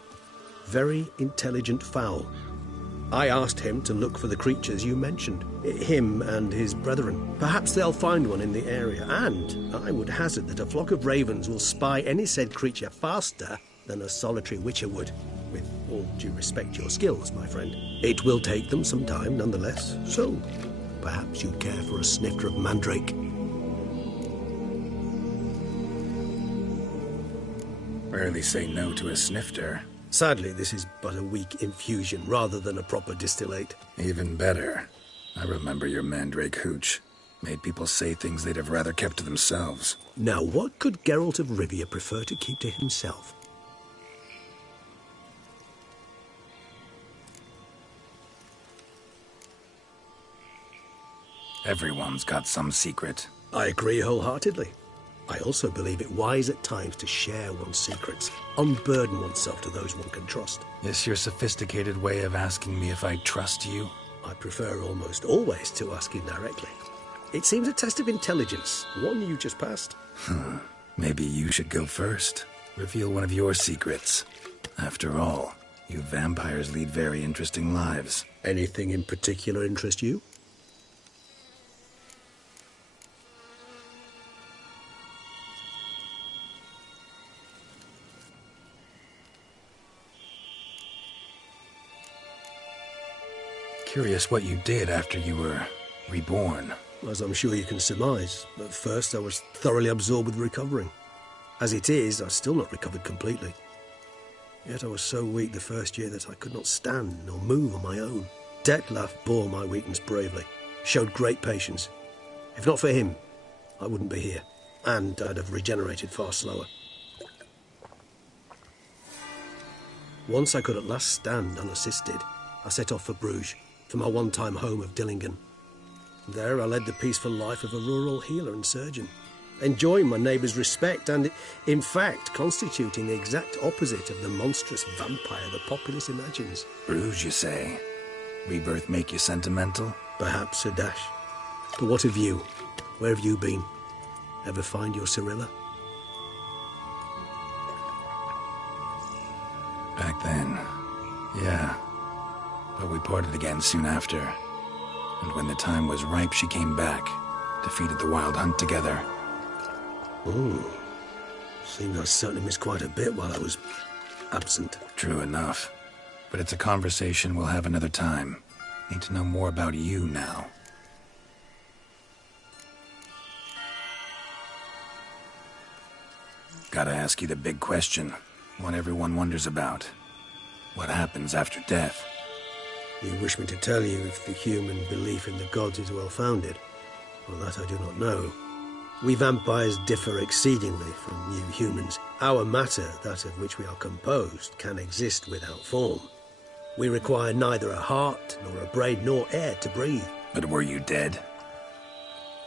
Very intelligent fowl. I asked him to look for the creatures you mentioned. Him and his brethren. Perhaps they'll find one in the area, and I would hazard that a flock of ravens will spy any said creature faster than a solitary witcher would. With all due respect to your skills, my friend. It will take them some time, nonetheless, so perhaps you'd care for a snifter of mandrake. Rarely say no to a snifter. Sadly, this is but a weak infusion rather than a proper distillate. Even better. I remember your mandrake hooch. Made people say things they'd have rather kept to themselves. Now, what could Geralt of Rivia prefer to keep to himself? Everyone's got some secret. I agree wholeheartedly. I also believe it wise at times to share one's secrets, unburden oneself to those one can trust. Is your sophisticated way of asking me if I trust you? I prefer almost always to ask indirectly. It seems a test of intelligence, one you just passed. Maybe you should go first. Reveal one of your secrets. After all, you vampires lead very interesting lives. Anything in particular interest you? Curious what you did after you were reborn. As I'm sure you can surmise, at first I was thoroughly absorbed with recovering. As it is, I've still not recovered completely. Yet I was so weak the first year that I could not stand nor move on my own. Detlef bore my weakness bravely, showed great patience. If not for him, I wouldn't be here, and I'd have regenerated far slower. Once I could at last stand unassisted, I set off for Bruges, for my one-time home of Dillingen. There I led the peaceful life of a rural healer and surgeon, enjoying my neighbours' respect and, in fact, constituting the exact opposite of the monstrous vampire the populace imagines. Bruges, you say? Rebirth make you sentimental? Perhaps a dash. But what of you? Where have you been? Ever find your Cirilla? Back then, yeah. But we parted again soon after. And when the time was ripe, she came back. Defeated the Wild Hunt together. Oh. Seems I certainly missed quite a bit while I was absent. True enough. But it's a conversation we'll have another time. Need to know more about you now. Gotta ask you the big question. One everyone wonders about. What happens after death? You wish me to tell you if the human belief in the gods is well-founded? Well, that I do not know. We vampires differ exceedingly from you humans. Our matter, that of which we are composed, can exist without form. We require neither a heart, nor a brain, nor air to breathe. But were you dead?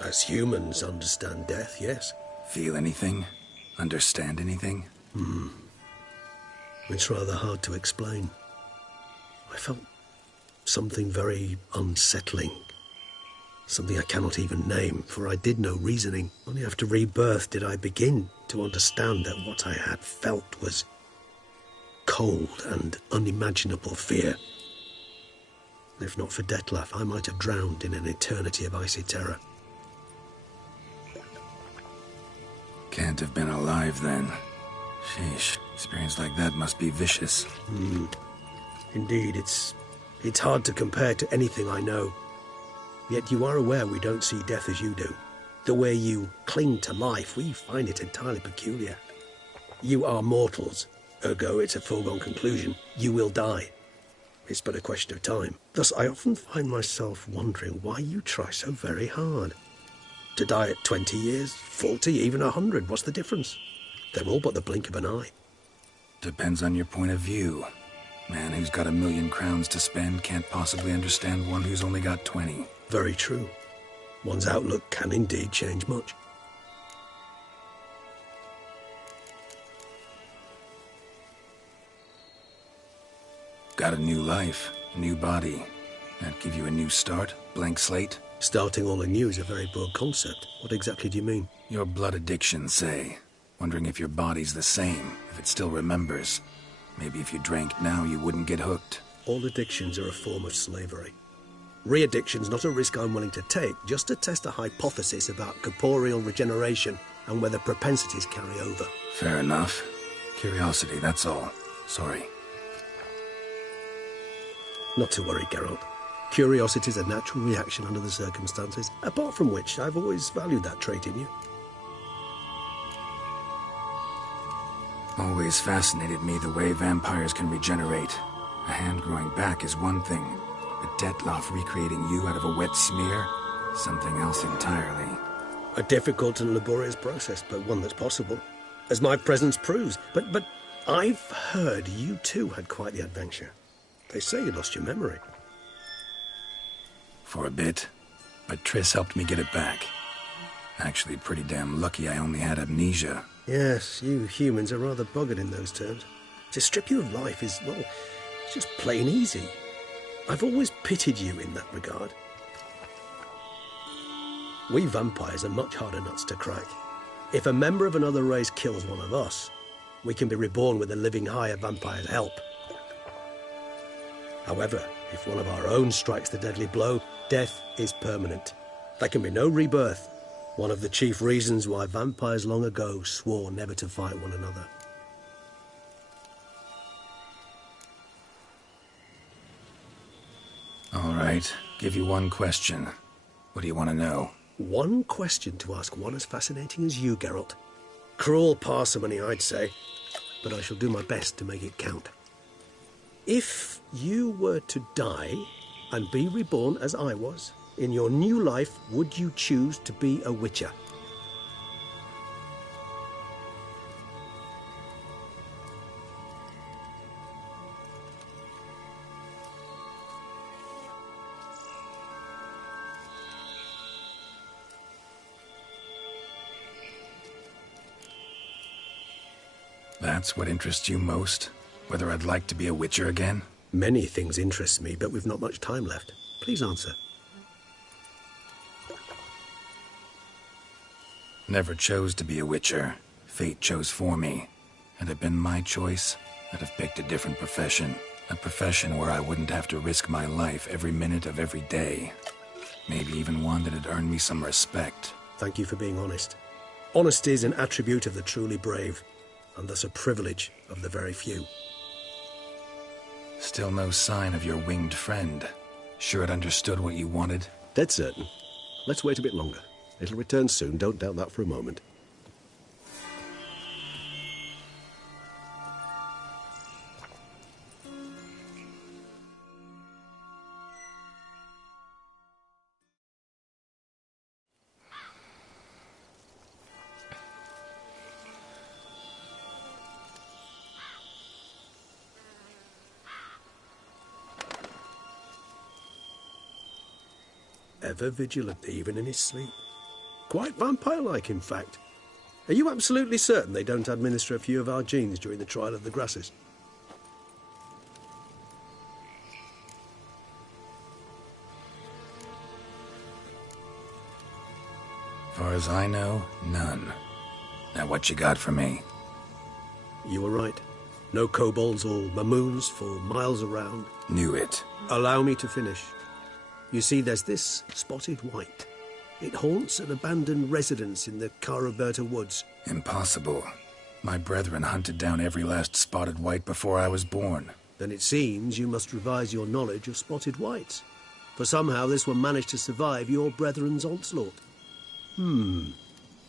As humans understand death, yes. Feel anything? Understand anything? It's rather hard to explain. I felt something very unsettling. Something I cannot even name, for I did no reasoning. Only after rebirth did I begin to understand that what I had felt was cold and unimaginable fear. If not for Detlef, I might have drowned in an eternity of icy terror. Can't have been alive then. Sheesh, experience like that must be vicious. Indeed, it's hard to compare to anything I know. Yet you are aware we don't see death as you do. The way you cling to life, we find it entirely peculiar. You are mortals, ergo it's a foregone conclusion. You will die. It's but a question of time. Thus, I often find myself wondering why you try so very hard. To die at 20 years, 40, even 100, what's the difference? They're all but the blink of an eye. Depends on your point of view. Man who's got 1,000,000 crowns to spend can't possibly understand one who's only got 20. Very true. One's outlook can indeed change much. Got a new life, a new body. That give you a new start? Blank slate? Starting all anew is a very broad concept. What exactly do you mean? Your blood addiction, say. Wondering if your body's the same, if it still remembers. Maybe if you drank now, you wouldn't get hooked. All addictions are a form of slavery. Re-addiction's not a risk I'm willing to take, just to test a hypothesis about corporeal regeneration and whether propensities carry over. Fair enough. Curiosity, that's all. Sorry. Not to worry, Geralt. Curiosity is a natural reaction under the circumstances, apart from which I've always valued that trait in you. Always fascinated me the way vampires can regenerate. A hand growing back is one thing, but Detloff recreating you out of a wet smear? Something else entirely. A difficult and laborious process, but one that's possible, as my presence proves. But I've heard you too had quite the adventure. They say you lost your memory. For a bit, but Triss helped me get it back. Actually, pretty damn lucky I only had amnesia. Yes, you humans are rather buggered in those terms. To strip you of life is, well, it's just plain easy. I've always pitied you in that regard. We vampires are much harder nuts to crack. If a member of another race kills one of us, we can be reborn with a living higher vampire's help. However, if one of our own strikes the deadly blow, death is permanent. There can be no rebirth. One of the chief reasons why vampires long ago swore never to fight one another. All right, give you one question. What do you want to know? One question to ask one as fascinating as you, Geralt. Cruel parsimony, I'd say, but I shall do my best to make it count. If you were to die and be reborn as I was, in your new life, would you choose to be a witcher? That's what interests you most? Whether I'd like to be a witcher again? Many things interest me, but we've not much time left. Please answer. Never chose to be a witcher. Fate chose for me. Had it been my choice, I'd have picked a different profession. A profession where I wouldn't have to risk my life every minute of every day. Maybe even one that had earned me some respect. Thank you for being honest. Honesty is an attribute of the truly brave, and thus a privilege of the very few. Still no sign of your winged friend. Sure it understood what you wanted? Dead certain. Let's wait a bit longer. It'll return soon, don't doubt that for a moment. Ever vigilant, even in his sleep. Quite vampire-like, in fact. Are you absolutely certain they don't administer a few of our genes during the trial of the grasses? Far as I know, none. Now what you got for me? You were right. No kobolds or mamoons for miles around. Knew it. Allow me to finish. You see, there's this spotted white. It haunts an abandoned residence in the Caraberta woods. Impossible. My brethren hunted down every last spotted white before I was born. Then it seems you must revise your knowledge of spotted whites. For somehow this one managed to survive your brethren's onslaught.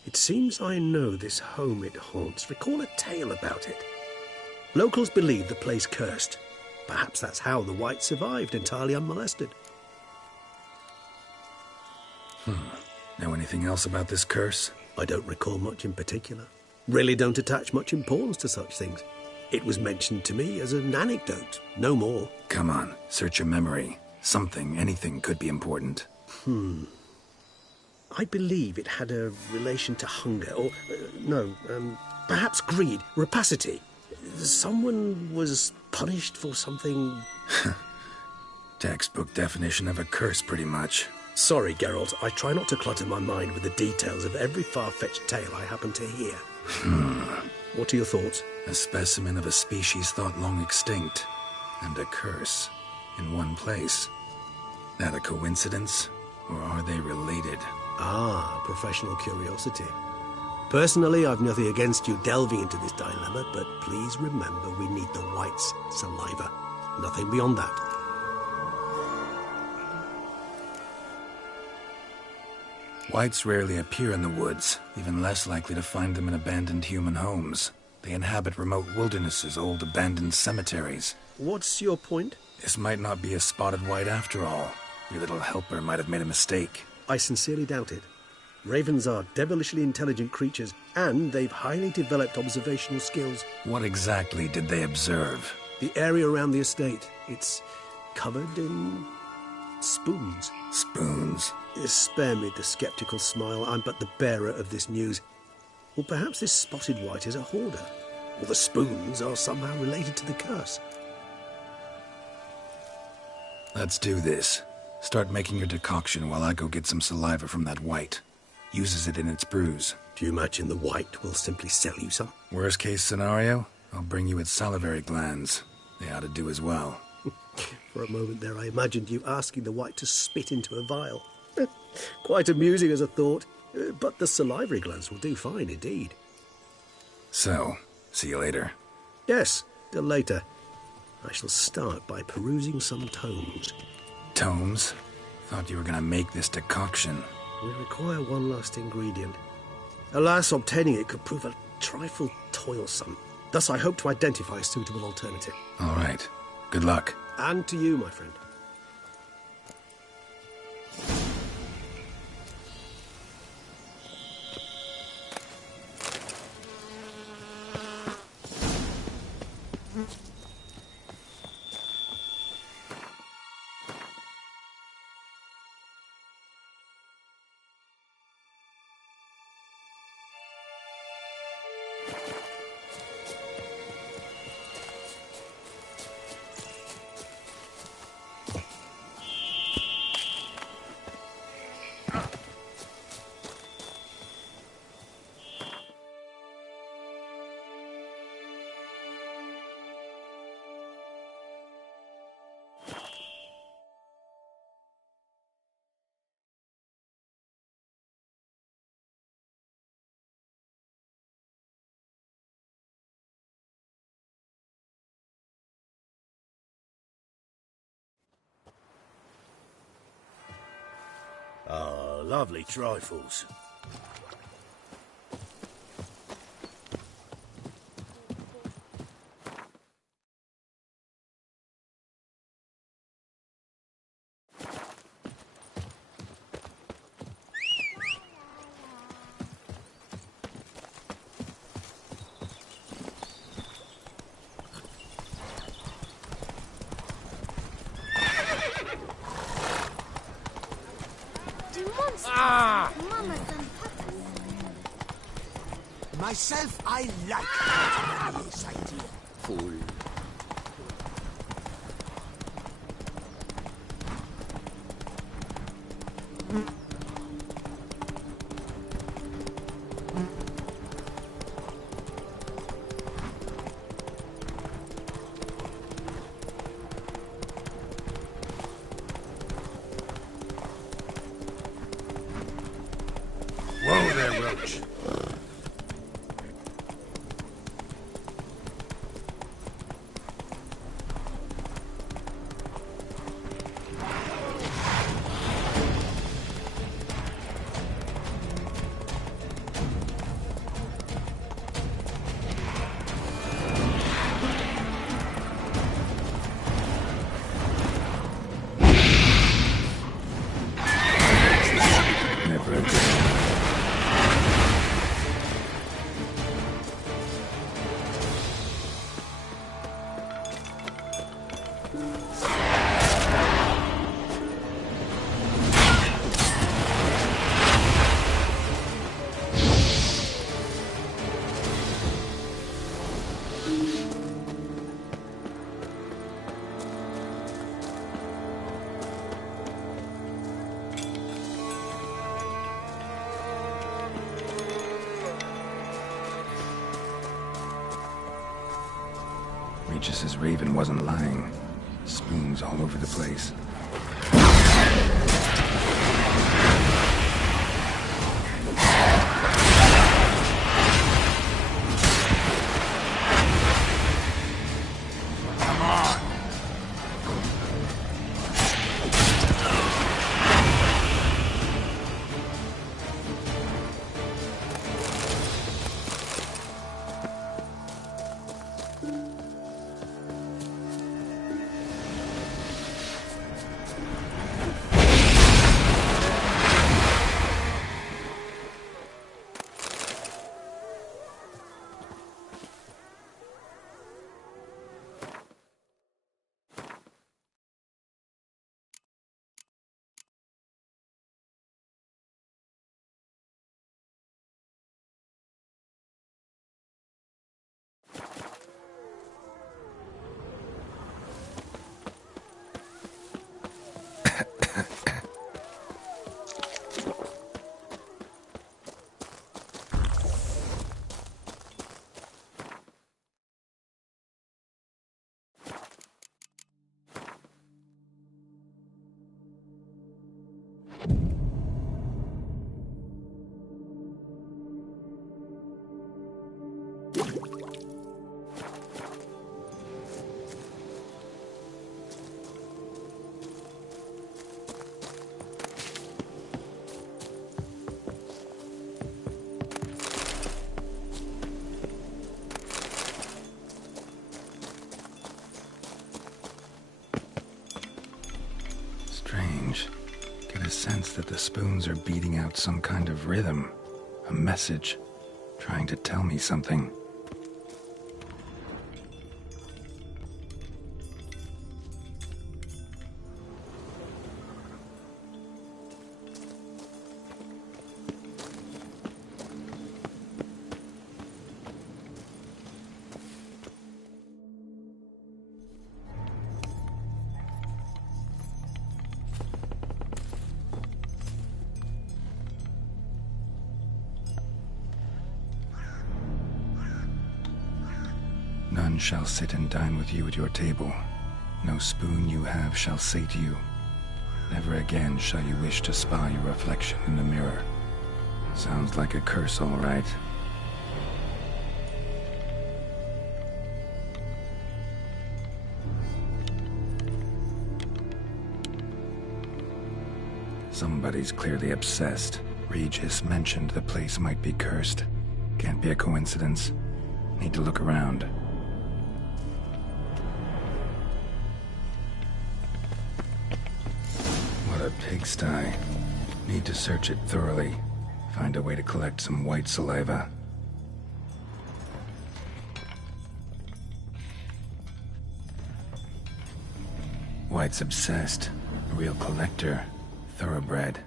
It seems I know this home it haunts. Recall a tale about it. Locals believe the place cursed. Perhaps that's how the white survived entirely unmolested. Know anything else about this curse? I don't recall much in particular. Really don't attach much importance to such things. It was mentioned to me as an anecdote, no more. Come on, search your memory. Something, anything could be important. I believe it had a relation to hunger, or, perhaps greed, rapacity. Someone was punished for something... Textbook definition of a curse, pretty much. Sorry, Geralt, I try not to clutter my mind with the details of every far-fetched tale I happen to hear. What are your thoughts? A specimen of a species thought long extinct, and a curse, in one place. That a coincidence, or are they related? Ah, professional curiosity. Personally, I've nothing against you delving into this dilemma, but please remember we need the white's saliva. Nothing beyond that. Whites rarely appear in the woods, even less likely to find them in abandoned human homes. They inhabit remote wildernesses, old abandoned cemeteries. What's your point? This might not be a spotted white after all. Your little helper might have made a mistake. I sincerely doubt it. Ravens are devilishly intelligent creatures, and they've highly developed observational skills. What exactly did they observe? The area around the estate. It's covered in spoons. Spoons? Spare me the sceptical smile. I'm but the bearer of this news. Or perhaps this spotted white is a hoarder. Or the spoons are somehow related to the curse. Let's do this. Start making your decoction while I go get some saliva from that white. Uses it in its brews. Do you imagine the white will simply sell you some? Worst case scenario, I'll bring you its salivary glands. They ought to do as well. For a moment there, I imagined you asking the white to spit into a vial. Quite amusing as a thought, but the salivary glands will do fine indeed. So, see you later. Yes, till later. I shall start by perusing some tomes. Tomes? Thought you were gonna make this decoction. We require one last ingredient. Alas, obtaining it could prove a trifle toilsome. Thus, I hope to identify a suitable alternative. All right. Good luck. And to you, my friend. Ah, lovely trifles. Myself, I like that idea. Fool. Whoa there, Roach. Regis' raven wasn't lying. Spoons all over the place. Come on! a sense that the spoons are beating out some kind of rhythm, a message, trying to tell me something. None shall sit and dine with you at your table. No spoon you have shall say to you, never again shall you wish to spy your reflection in the mirror. Sounds like a curse, all right. Somebody's clearly obsessed. Regis mentioned the place might be cursed. Can't be a coincidence. Need to look around. What a pigsty. Need to search it thoroughly. Find a way to collect some white saliva. White's obsessed. A real collector. Thoroughbred.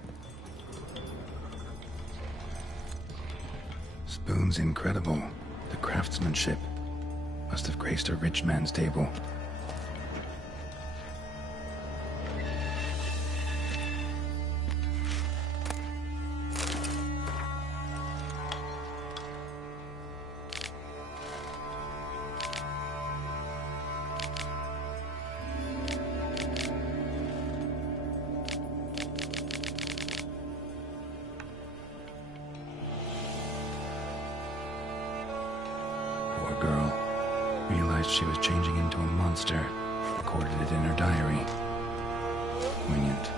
Spoon's incredible. The craftsmanship. Must have graced a rich man's table. She was changing into a monster. Recorded it in her diary. Poignant.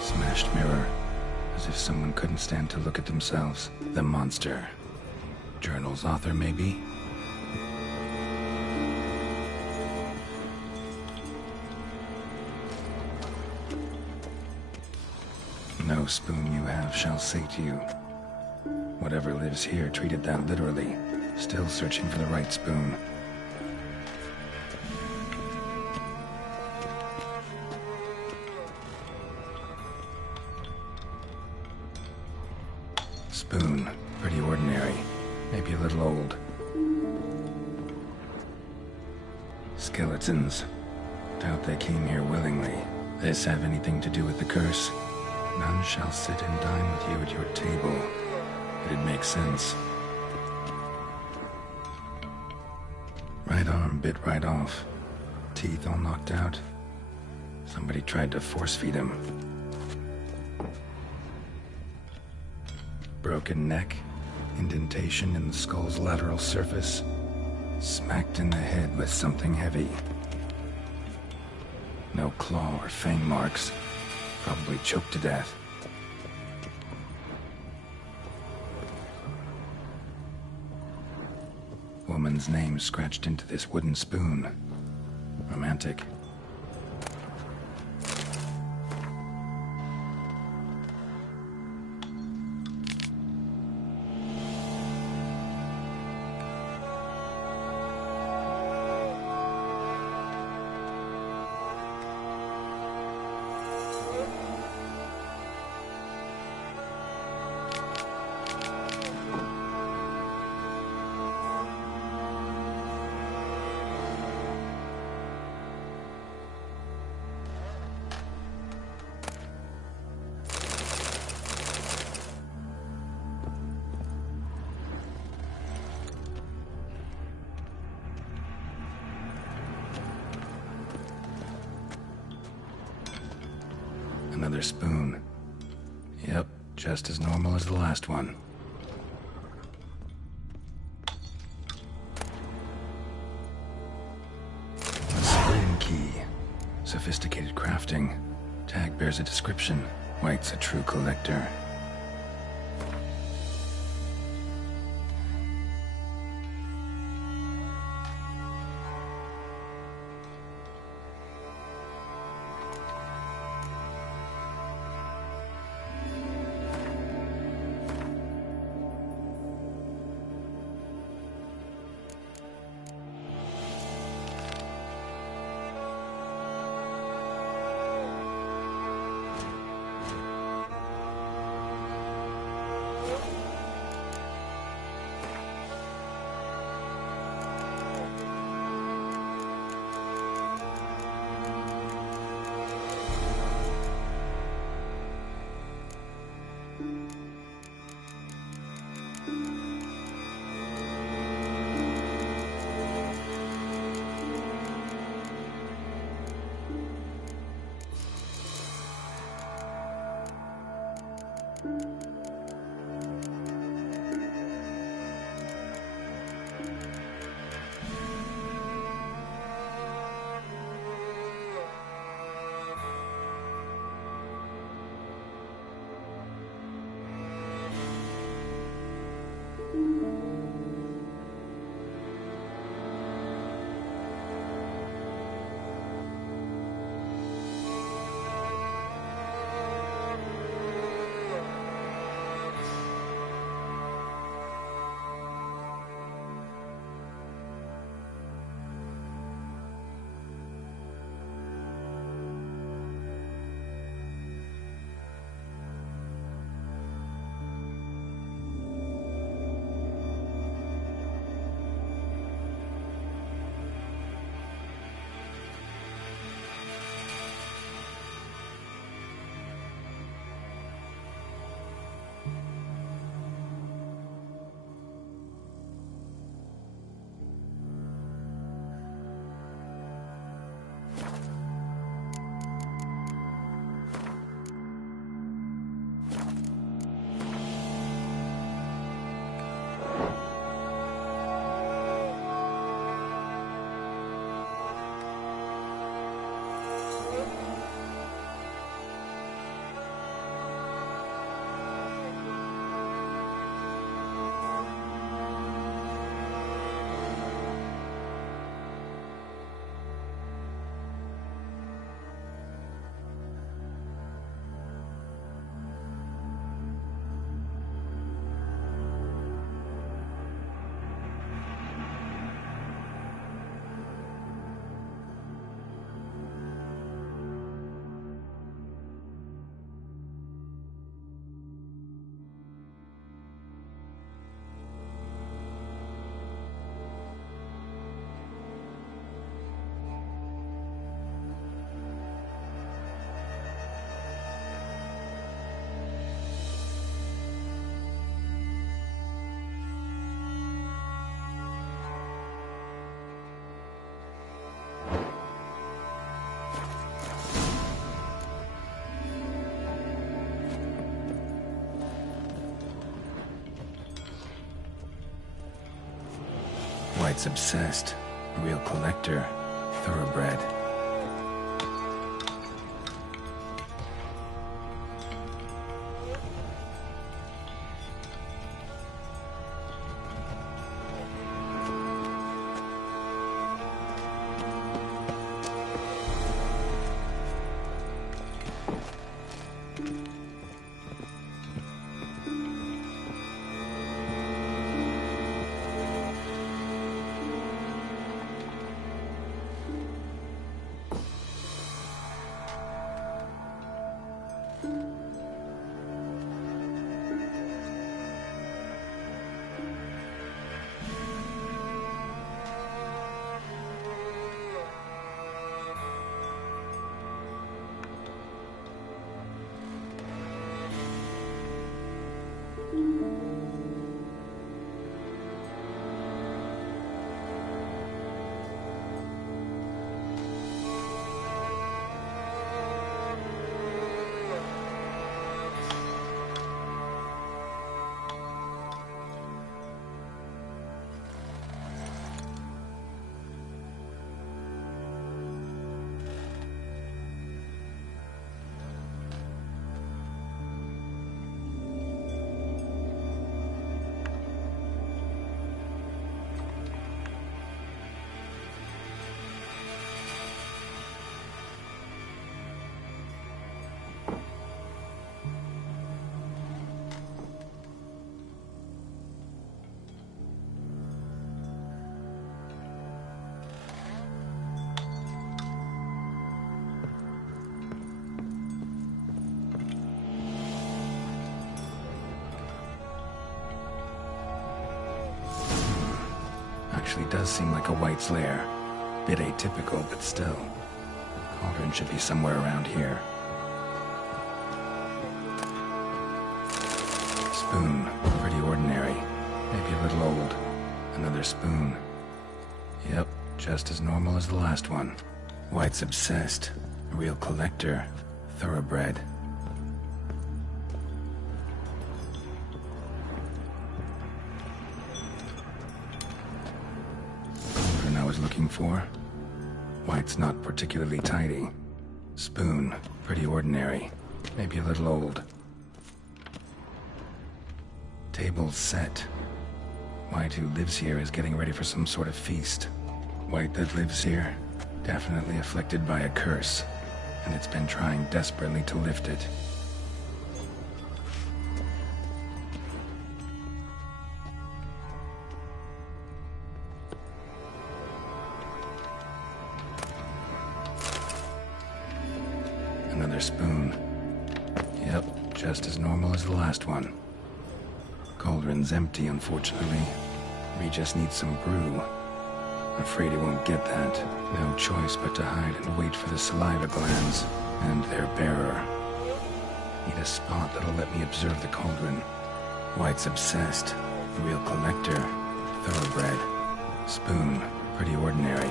Smashed mirror. As if someone couldn't stand to look at themselves. The monster. Journal's author, maybe? No spoon you have shall say to you. Whatever lives here treated that literally. Still searching for the right spoon. Spoon. Pretty ordinary. Maybe a little old. Skeletons. Doubt they came here willingly. This have anything to do with the curse? None shall sit and dine with you at your table. It'd make sense. Right arm bit right off. Teeth all knocked out. Somebody tried to force feed him. Broken neck. Indentation in the skull's lateral surface. Smacked in the head with something heavy. No claw or fang marks. Probably choked to death. Woman's name scratched into this wooden spoon. Romantic. Another spoon. Yep, just as normal as the last one. A spoon key. Sophisticated crafting. Tag bears a description. White's a true collector. White's obsessed. A real collector. Thoroughbred. Actually does seem like a White's lair. Bit atypical, but still. Cauldron should be somewhere around here. spoon. Pretty ordinary. Maybe a little old. Another spoon. Yep, just as normal as the last one. White's obsessed. A real collector. Thoroughbred. Cauldron I was looking for. White's not particularly tidy. Spoon. Pretty ordinary. Maybe a little old. Table set. White, who lives here, is getting ready for some sort of feast. White that lives here, definitely afflicted by a curse, and it's been trying desperately to lift it. Another spoon. Yep, just as normal as the last one. Cauldron's empty, unfortunately. We just need some brew. Afraid he won't get that. No choice but to hide and wait for the saliva glands and their bearer. Need a spot that'll let me observe the cauldron. White's obsessed. A real collector. Thoroughbred. Spoon. Pretty ordinary.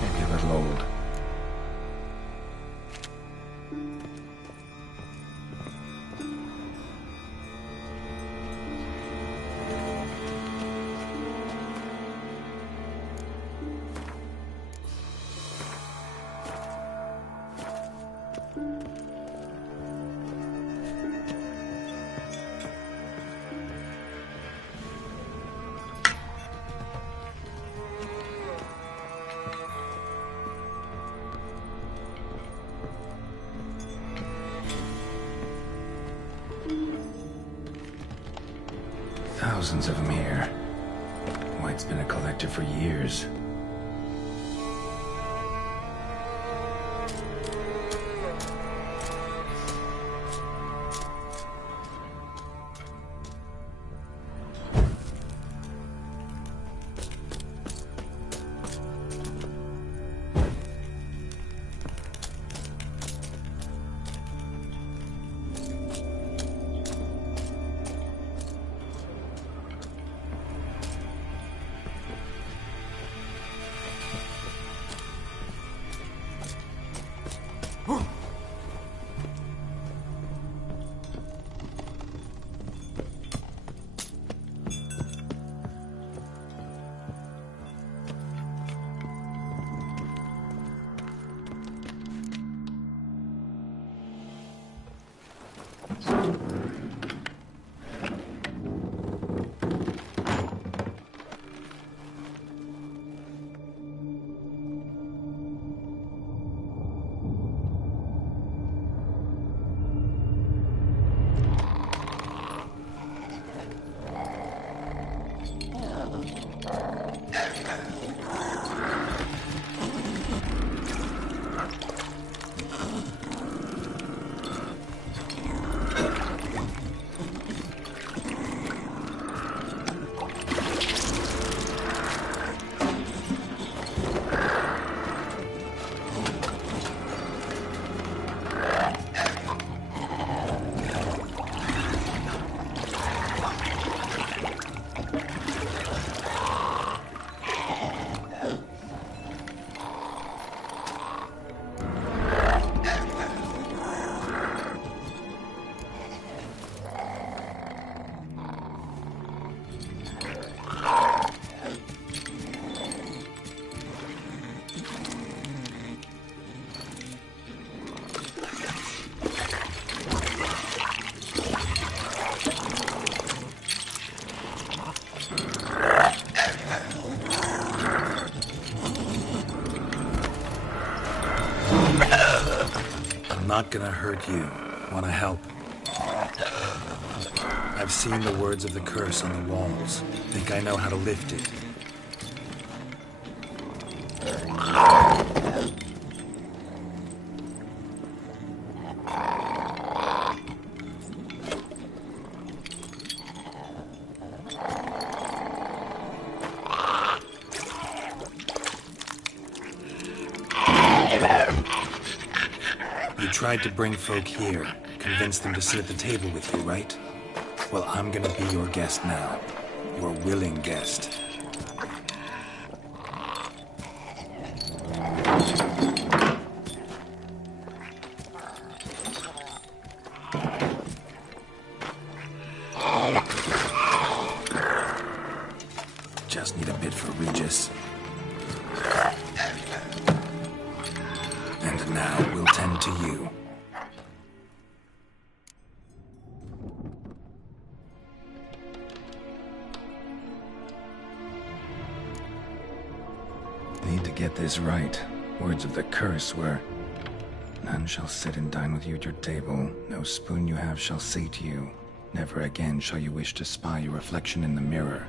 Maybe a little old. Thousands of them here. White's been a collector for years. Not gonna hurt you. Wanna help? I've seen the words of the curse on the walls. Think I know how to lift it. You tried to bring folk here, convince them to sit at the table with you, right? Well, I'm gonna be your guest now. Your willing guest. Just need a bit for Regis. And now we'll tend to you. Need to get this right. Words of the curse were, "None shall sit and dine with you at your table. No spoon you have shall sate you. Never again shall you wish to spy your reflection in the mirror."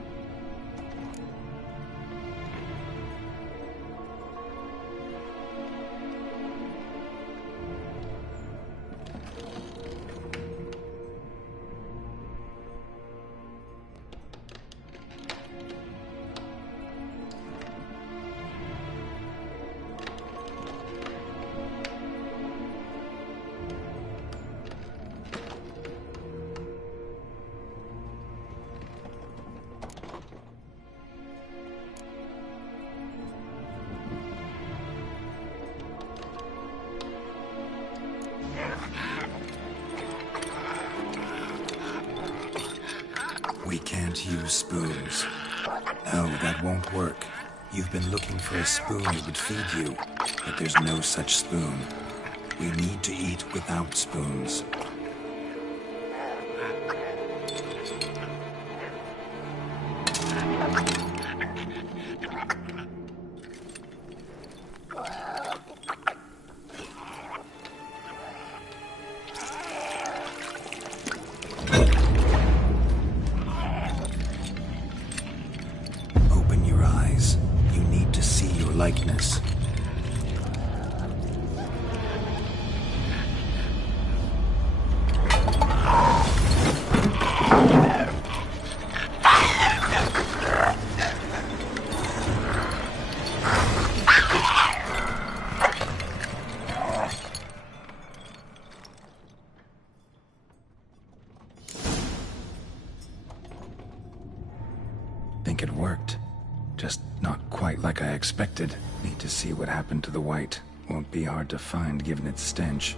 We can't use spoons. No, that won't work. You've been looking for a spoon that would feed you, but there's no such spoon. We need to eat without spoons. Likeness. Think it worked. Just not quite like I expected. Need to see what happened to the white. Won't be hard to find given its stench.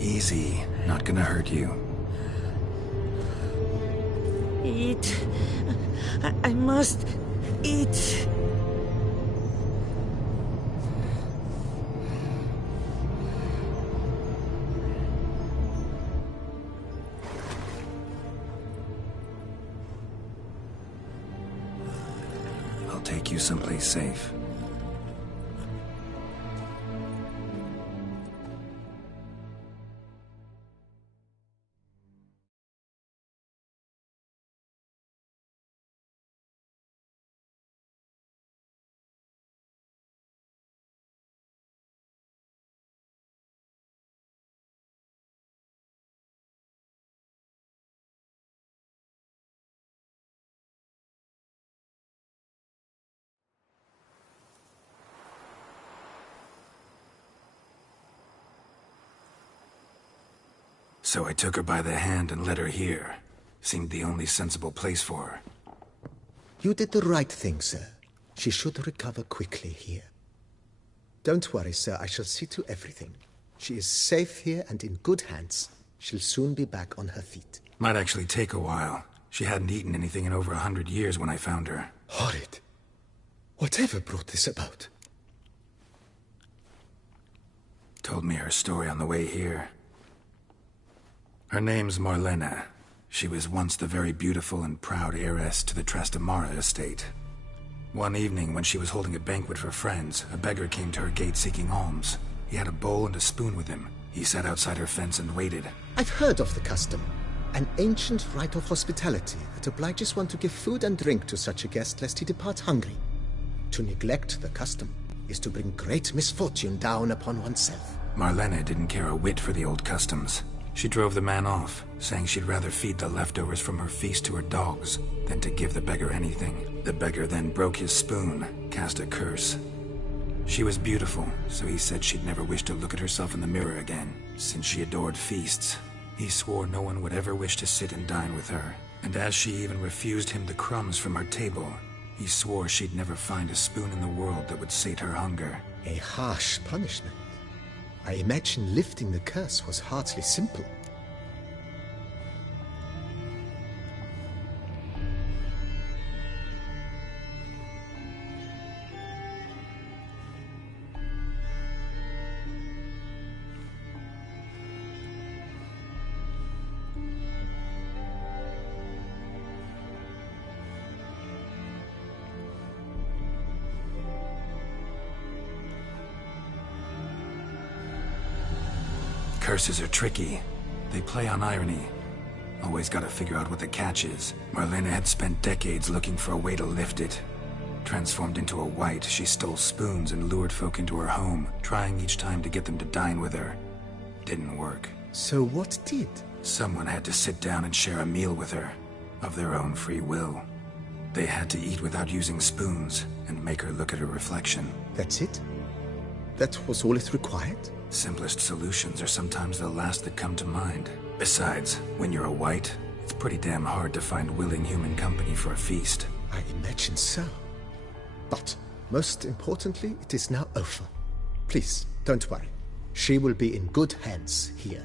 Easy. Not gonna hurt you. Eat. I must eat. I'll take you someplace safe. So I took her by the hand and led her here. Seemed the only sensible place for her. You did the right thing, sir. She should recover quickly here. Don't worry, sir. I shall see to everything. She is safe here and in good hands. She'll soon be back on her feet. Might actually take a while. She hadn't eaten anything in over 100 years when I found her. Horrid. Whatever brought this about? Told me her story on the way here. Her name's Marlena. She was once the very beautiful and proud heiress to the Trastamara estate. One evening, when she was holding a banquet for friends, a beggar came to her gate seeking alms. He had a bowl and a spoon with him. He sat outside her fence and waited. I've heard of the custom. An ancient rite of hospitality that obliges one to give food and drink to such a guest lest he depart hungry. To neglect the custom is to bring great misfortune down upon oneself. Marlena didn't care a whit for the old customs. She drove the man off, saying she'd rather feed the leftovers from her feast to her dogs than to give the beggar anything. The beggar then broke his spoon, cast a curse. She was beautiful, so he said she'd never wish to look at herself in the mirror again. Since she adored feasts, he swore no one would ever wish to sit and dine with her. And as she even refused him the crumbs from her table, he swore she'd never find a spoon in the world that would sate her hunger. A harsh punishment. I imagine lifting the curse was hardly simple. Curses are tricky. They play on irony. Always gotta figure out what the catch is. Marlena had spent decades looking for a way to lift it. Transformed into a wight, she stole spoons and lured folk into her home, trying each time to get them to dine with her. Didn't work. So what did? Someone had to sit down and share a meal with her, of their own free will. They had to eat without using spoons, and make her look at her reflection. That's it? That was all it required? Simplest solutions are sometimes the last that come to mind. Besides, when you're a wight, it's pretty damn hard to find willing human company for a feast. I imagine so. But, most importantly, it is now over. Please, don't worry. She will be in good hands here.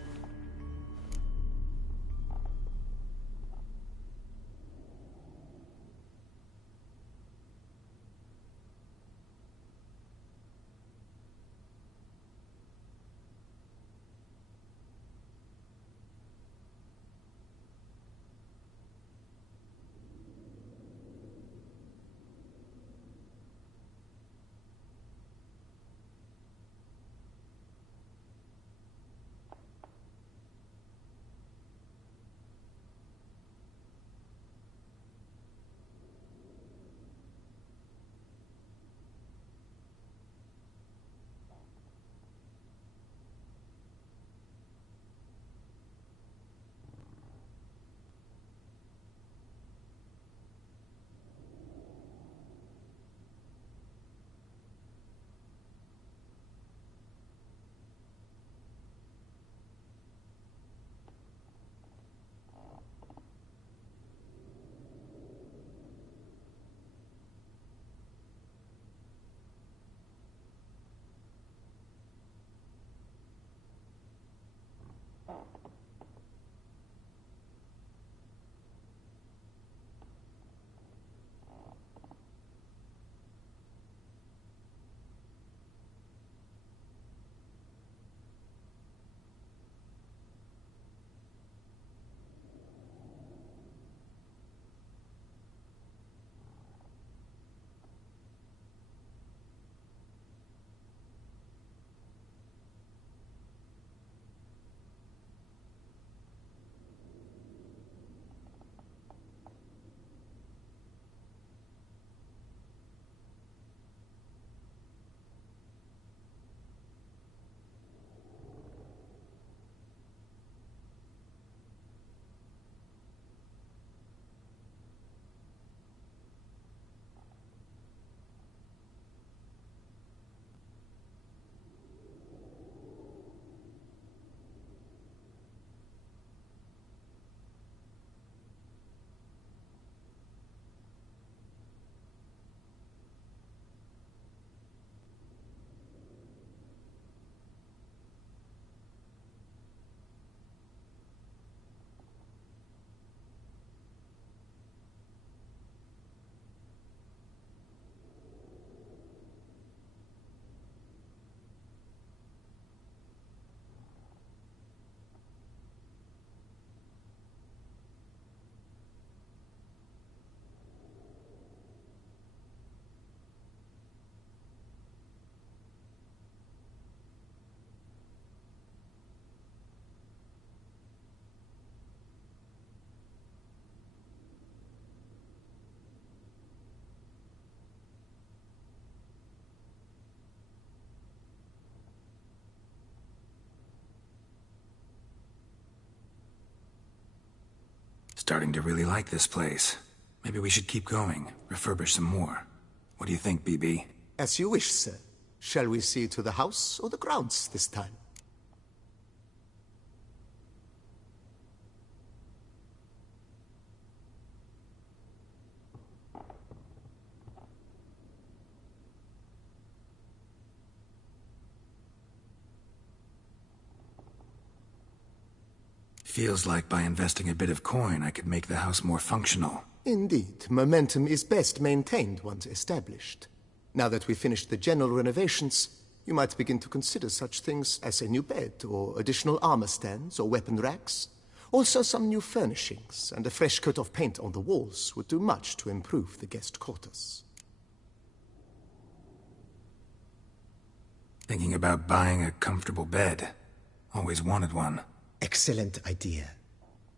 Starting to really like this place. Maybe we should keep going, refurbish some more. What do you think, BB? As you wish, sir. Shall we see to the house or the grounds this time? Feels like by investing a bit of coin, I could make the house more functional. Indeed, momentum is best maintained once established. Now that we've finished the general renovations, you might begin to consider such things as a new bed, or additional armor stands, or weapon racks. Also some new furnishings, and a fresh coat of paint on the walls would do much to improve the guest quarters. Thinking about buying a comfortable bed. Always wanted one. Excellent idea.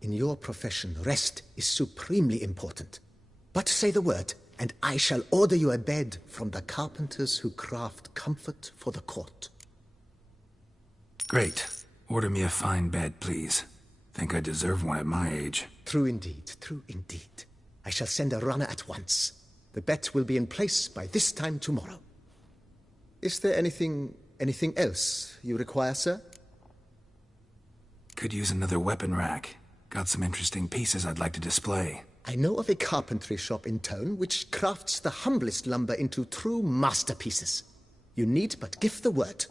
In your profession, rest is supremely important. But say the word, and I shall order you a bed from the carpenters who craft comfort for the court. Great. Order me a fine bed, please. Think I deserve one at my age. True indeed, true indeed. I shall send a runner at once. The bet will be in place by this time tomorrow. Is there anything else you require, sir? Could use another weapon rack. Got some interesting pieces I'd like to display. I know of a carpentry shop in town which crafts the humblest lumber into true masterpieces. You need but give the word.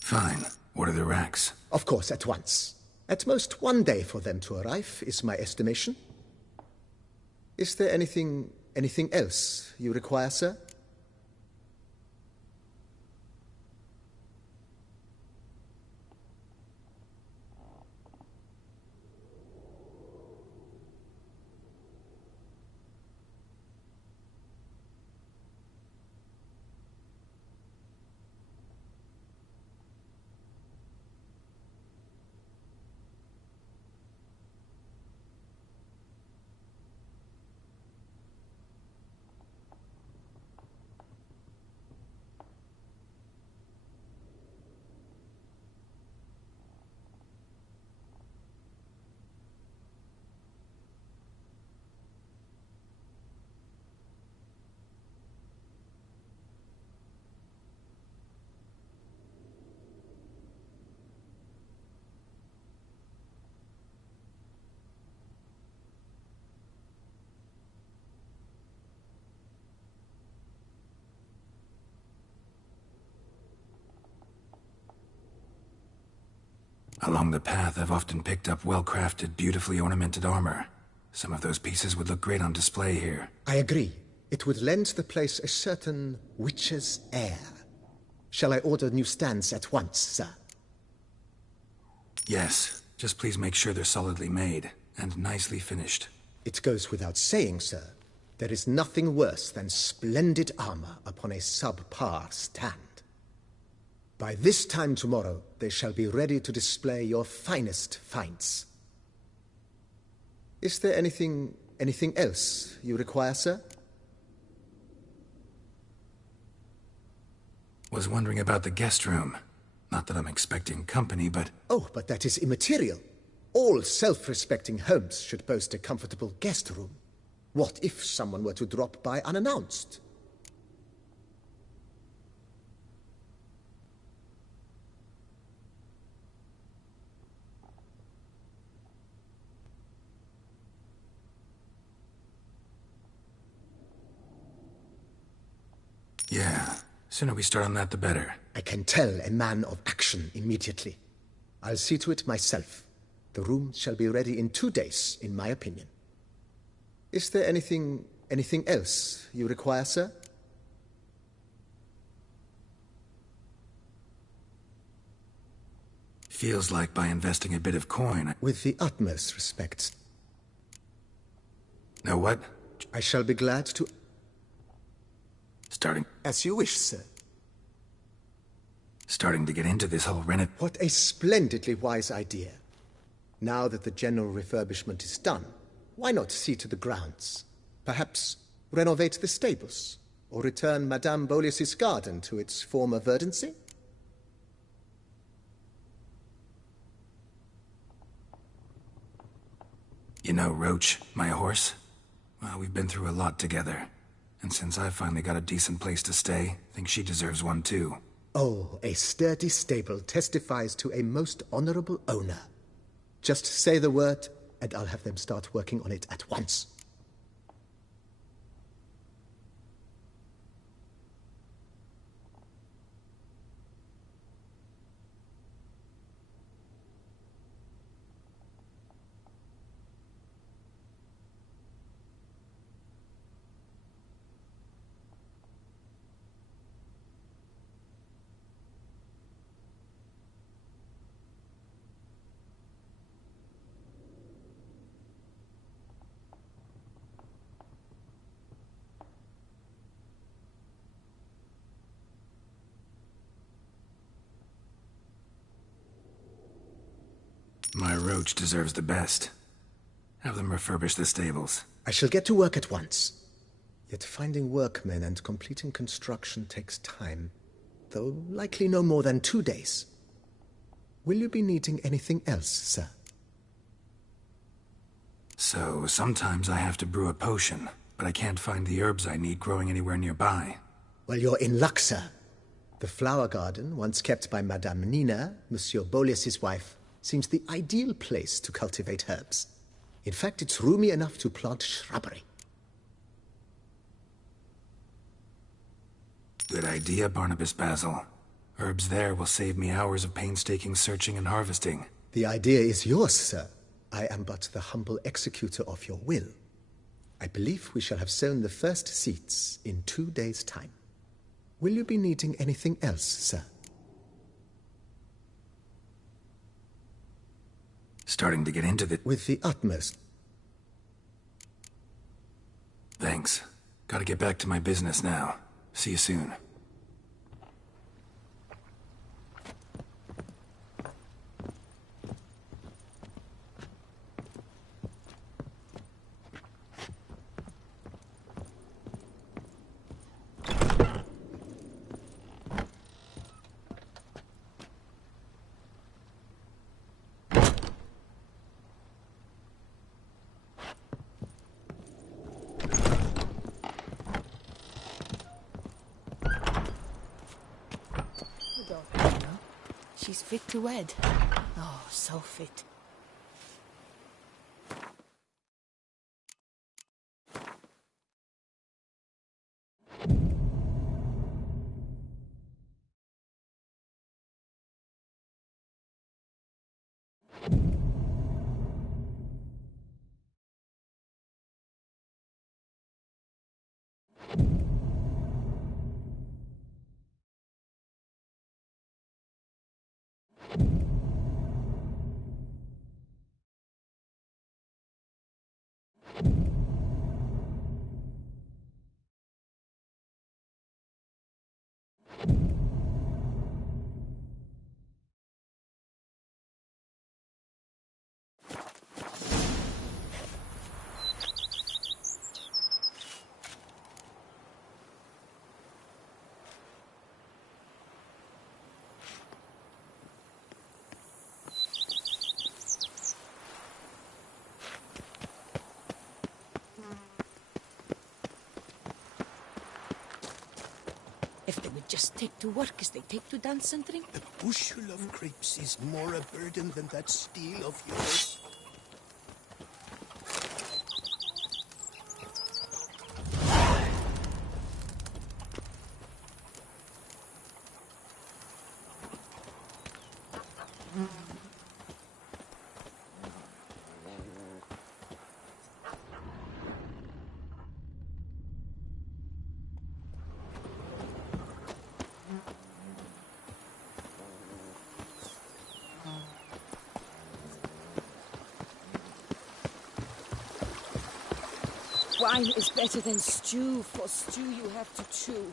Fine. What are the racks? Of course, at once. At most 1 day for them to arrive, is my estimation. Is there anything else you require, sir? Along the path, I've often picked up well-crafted, beautifully ornamented armor. Some of those pieces would look great on display here. I agree. It would lend the place a certain witch's air. Shall I order new stands at once, sir? Yes. Just please make sure they're solidly made and nicely finished. It goes without saying, sir. There is nothing worse than splendid armor upon a subpar stand. By this time tomorrow, they shall be ready to display your finest finds. Is there anything else you require, sir? Was wondering about the guest room. Not that I'm expecting company, but... Oh, but that is immaterial. All self-respecting homes should boast a comfortable guest room. What if someone were to drop by unannounced? Yeah, sooner we start on that, the better. I can tell a man of action immediately. I'll see to it myself. The room shall be ready in 2 days, in my opinion. Is there anything else you require, sir? Feels like by investing a bit of coin... With the utmost respect. Know what? I shall be glad to... Starting... As you wish, sir. Starting to get into this whole What a splendidly wise idea. Now that the general refurbishment is done, why not see to the grounds? Perhaps renovate the stables, or return Madame Boleus's garden to its former verdancy? You know Roach, my horse? Well, we've been through a lot together. And since I finally got a decent place to stay, I think she deserves one too. Oh, a sturdy stable testifies to a most honorable owner. Just say the word, and I'll have them start working on it at once. My Roach deserves the best. Have them refurbish the stables. I shall get to work at once. Yet finding workmen and completing construction takes time, though likely no more than 2 days. Will you be needing anything else, sir? So, sometimes I have to brew a potion, but I can't find the herbs I need growing anywhere nearby. Well, you're in luck, sir. The flower garden, once kept by Madame Nina, Monsieur Bolis's wife, seems the ideal place to cultivate herbs. In fact, it's roomy enough to plant shrubbery. Good idea, Barnabas Basil. Herbs there will save me hours of painstaking searching and harvesting. The idea is yours, sir. I am but the humble executor of your will. I believe we shall have sown the first seeds in 2 days' time. Will you be needing anything else, sir? Starting to get into the... With the utmost. Thanks. Gotta get back to my business now. See you soon. She's fit to wed. Oh, so fit. If they would just take to work as they take to dance and drink. A bushel of grapes is more a burden than that steel of yours. Wine is better than stew. For stew you have to chew.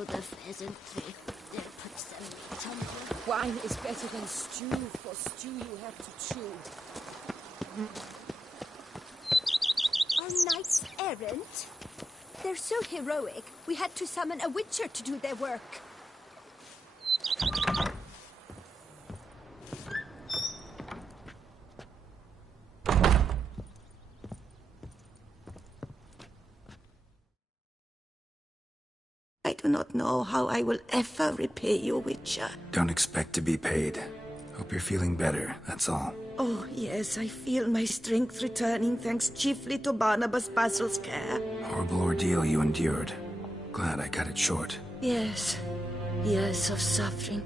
the pheasantry. They'll put some meat on you. Wine is better than stew. For stew you have to chew. Are knights errant? They're so heroic, we had to summon a witcher to do their work. I do not know how I will ever repay you, Witcher. Don't expect to be paid. Hope you're feeling better, that's all. Oh, yes, I feel my strength returning thanks chiefly to Barnabas Basil's care. Horrible ordeal you endured. Glad I cut it short. Yes, years of suffering.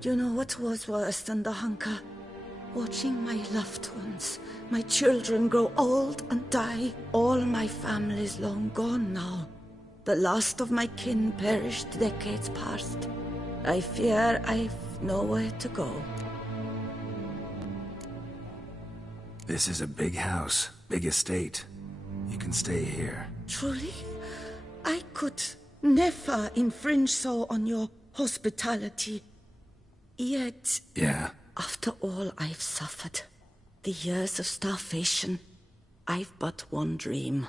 Do you know what was worse than the hunger? Watching my loved ones, my children grow old and die. All my family's long gone now. The last of my kin perished decades past. I fear I've nowhere to go. This is a big house, big estate. You can stay here. Truly? I could never infringe so on your hospitality. Yet... Yeah? After all I've suffered, the years of starvation, I've but one dream.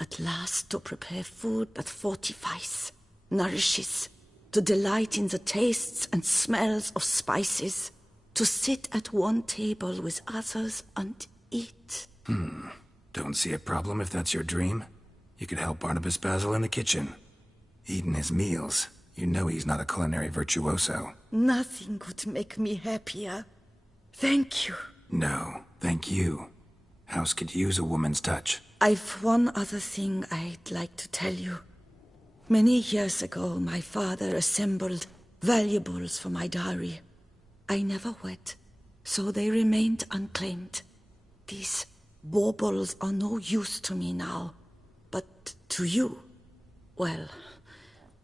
At last to prepare food that fortifies, nourishes, to delight in the tastes and smells of spices, to sit at one table with others and eat. Don't see a problem if that's your dream. You could help Barnabas Basil in the kitchen. Eating his meals. You know he's not a culinary virtuoso. Nothing could make me happier. Thank you. No, thank you. House could use a woman's touch. I've one other thing I'd like to tell you. Many years ago, my father assembled valuables for my dowry. I never wed, so they remained unclaimed. These baubles are no use to me now, but to you, well,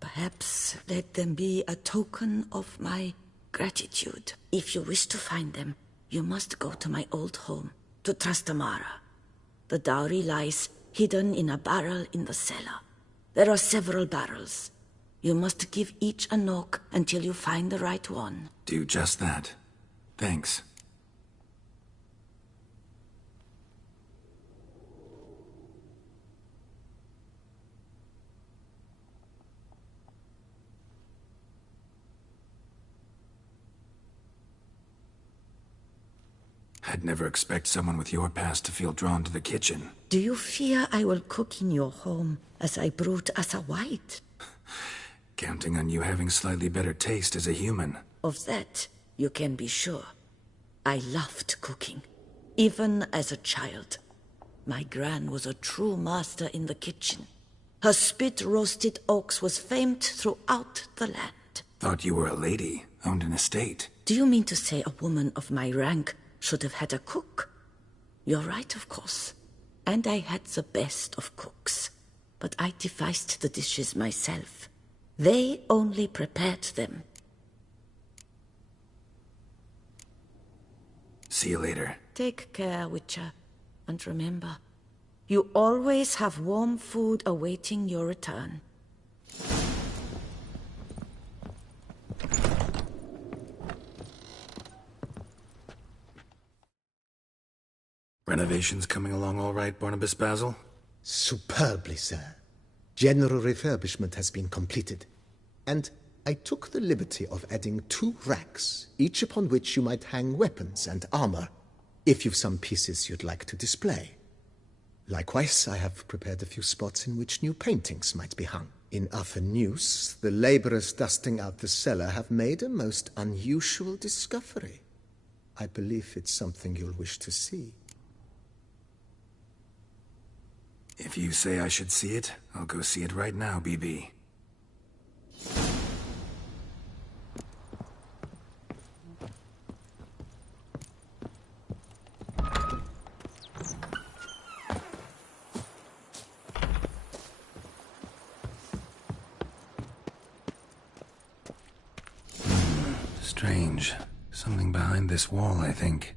perhaps let them be a token of my gratitude. If you wish to find them, you must go to my old home, to Trastamara. The dowry lies hidden in a barrel in the cellar. There are several barrels. You must give each a knock until you find the right one. Do just that. Thanks. I'd never expect someone with your past to feel drawn to the kitchen. Do you fear I will cook in your home as I brewed as a white? Counting on you having slightly better taste as a human. Of that, you can be sure. I loved cooking, even as a child. My gran was a true master in the kitchen. Her spit-roasted oaks was famed throughout the land. Thought you were a lady, owned an estate. Do you mean to say a woman of my rank should have had a cook? You're right, of course. And I had the best of cooks. But I devised the dishes myself. They only prepared them. See you later. Take care, Witcher. And remember, you always have warm food awaiting your return. Renovations coming along all right, Barnabas Basil? Superbly, sir. General refurbishment has been completed. And I took the liberty of adding 2 racks, each upon which you might hang weapons and armor, if you've some pieces you'd like to display. Likewise, I have prepared a few spots in which new paintings might be hung. In Athenus, the laborers dusting out the cellar have made a most unusual discovery. I believe it's something you'll wish to see. If you say I should see it, I'll go see it right now, BB. Strange. Something behind this wall, I think.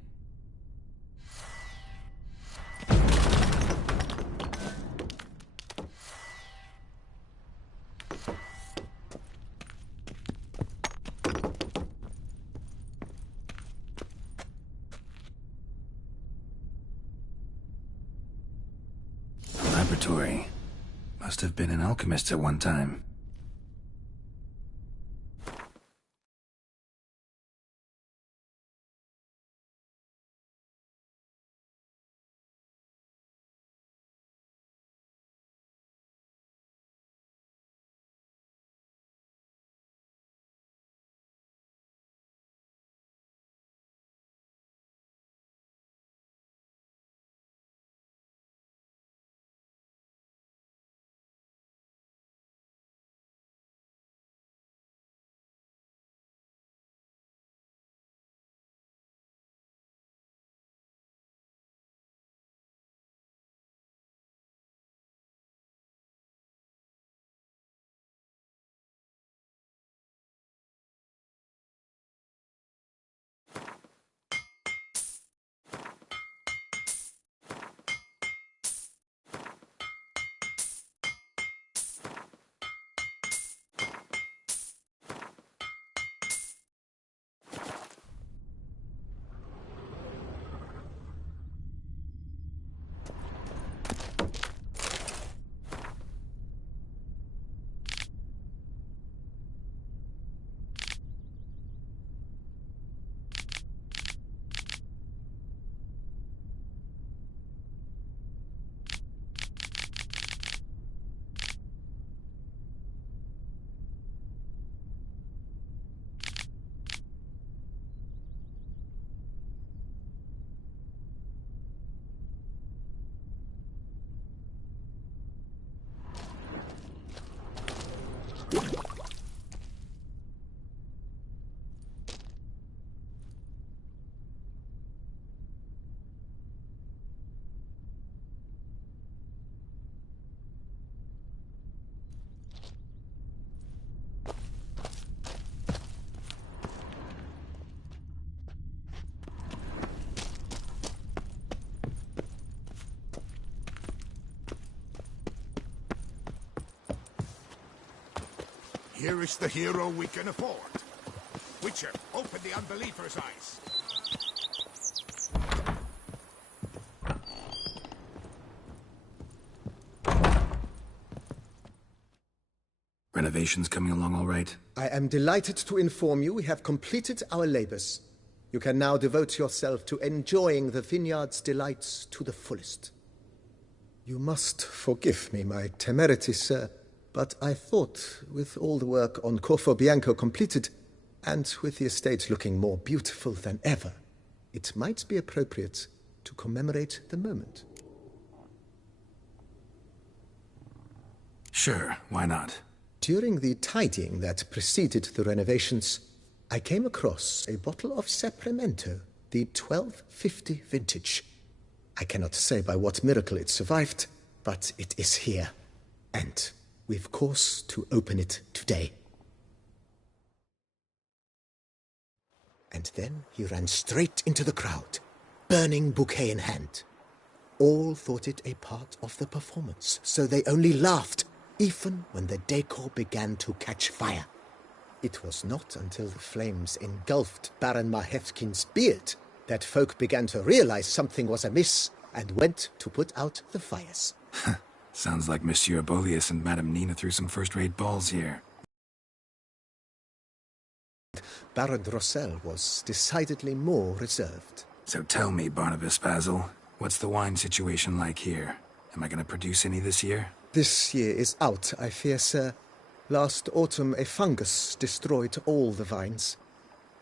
laboratory. Must have been an alchemist at one time. Here is the hero we can afford. Witcher, open the unbeliever's eyes. Renovations coming along all right? I am delighted to inform you we have completed our labors. You can now devote yourself to enjoying the vineyard's delights to the fullest. You must forgive me my temerity, sir, but I thought, with all the work on Corvo Bianco completed, and with the estate looking more beautiful than ever, it might be appropriate to commemorate the moment. Sure, why not? During the tidying that preceded the renovations, I came across a bottle of Sapramento, the 1250 vintage. I cannot say by what miracle it survived, but it is here, and we've cause to open it today. And then he ran straight into the crowd, burning bouquet in hand. All thought it a part of the performance, so they only laughed, even when the decor began to catch fire. It was not until the flames engulfed Baron Mahevkin's beard that folk began to realize something was amiss and went to put out the fires. Sounds like Monsieur Bolius and Madame Nina threw some first-rate balls here. Baron Rossel was decidedly more reserved. So tell me, Barnabas Basil, what's the wine situation like here? Am I going to produce any this year? This year is out, I fear, sir. Last autumn a fungus destroyed all the vines.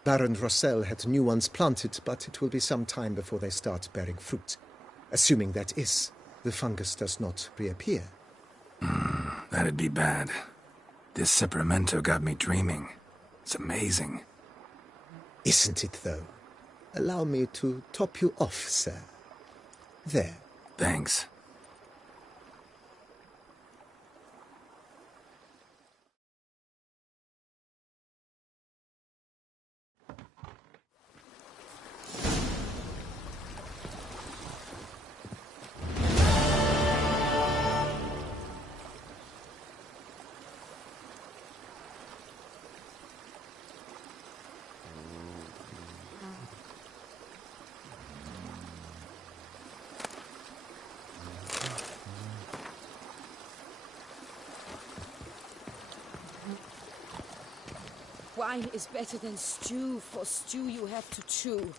Baron Rossel had new ones planted, but it will be some time before they start bearing fruit. Assuming that is, the fungus does not reappear. That'd be bad. This Sapramento got me dreaming. It's amazing. Isn't it, though? Allow me to top you off, sir. There. Thanks. Wine is better than stew. For stew you have to chew.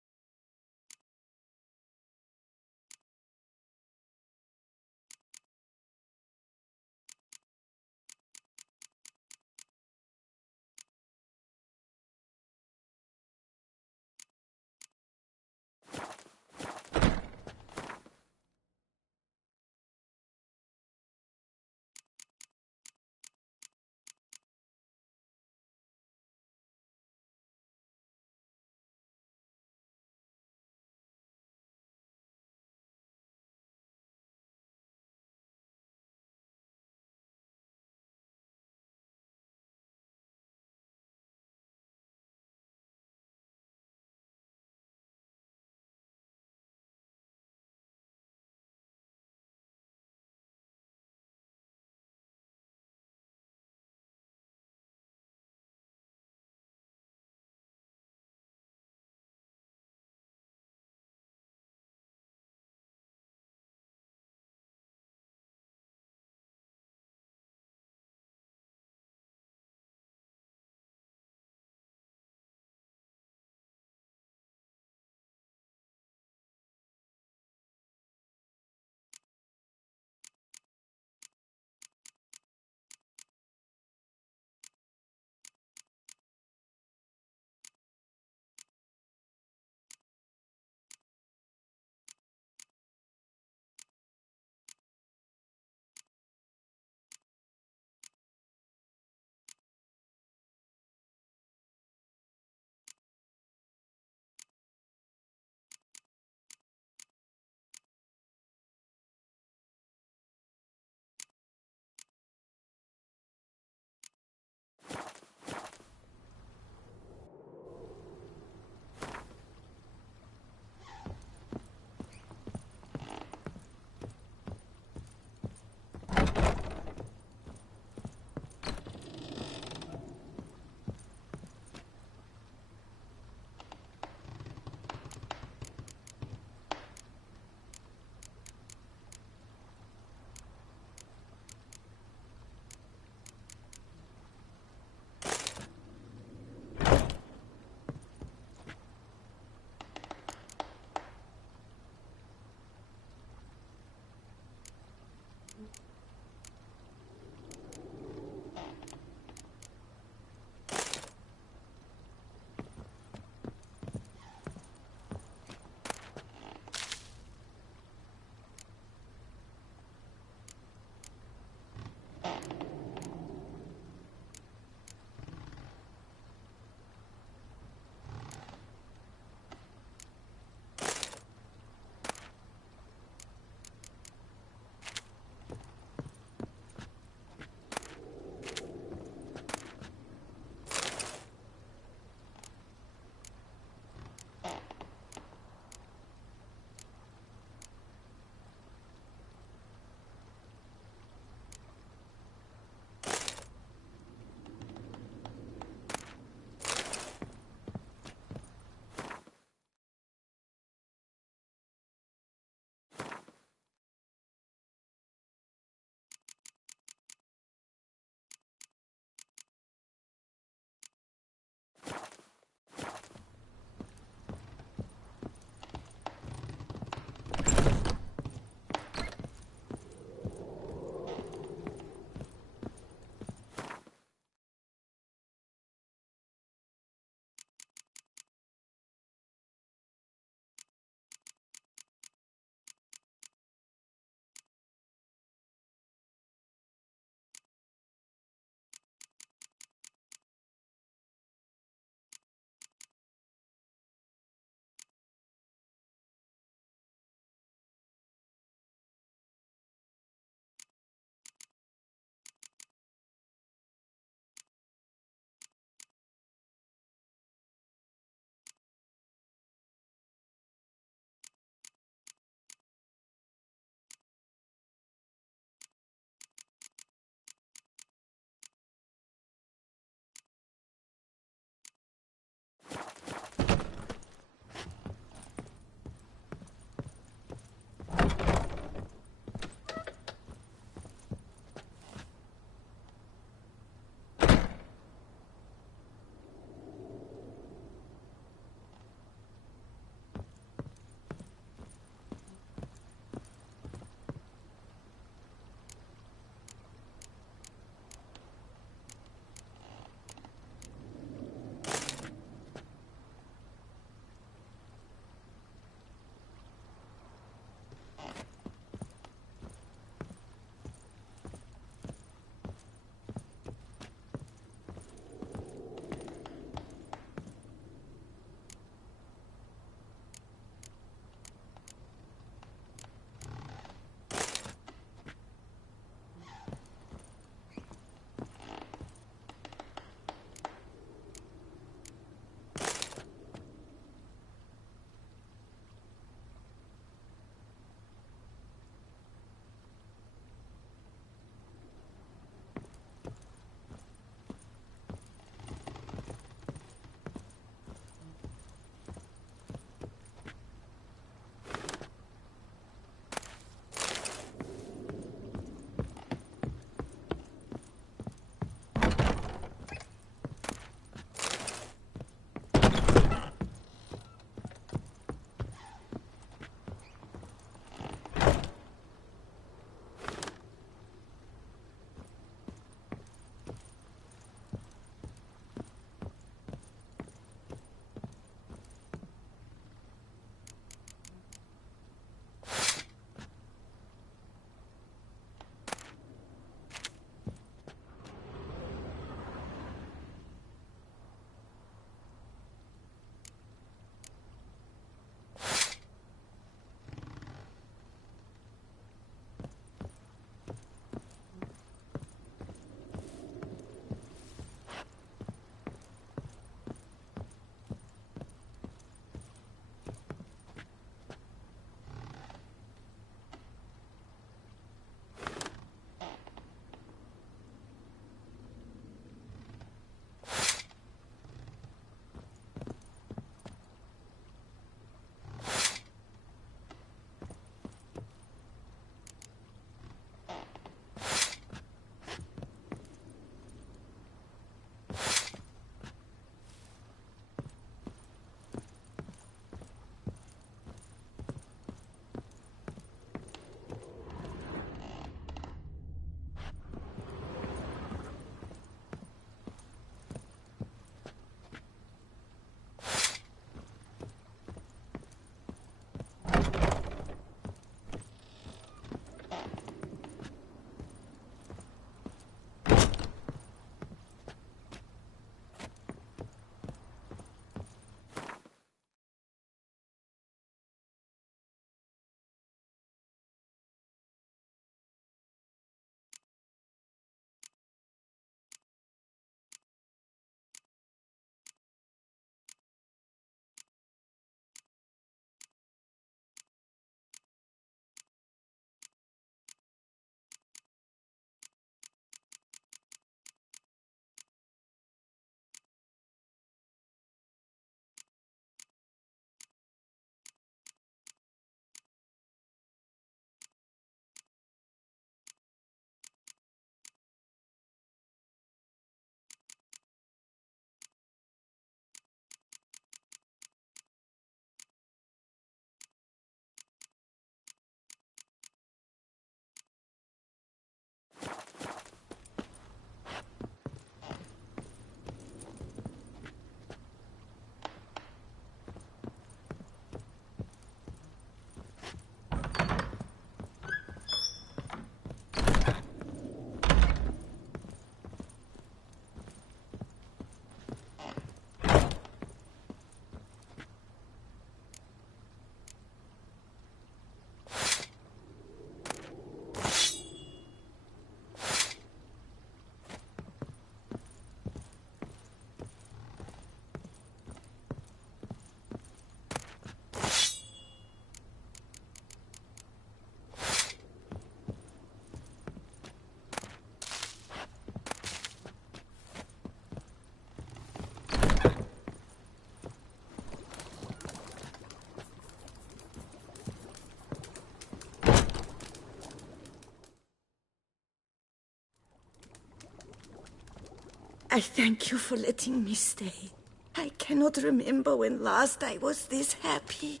I thank you for letting me stay. I cannot remember when last I was this happy.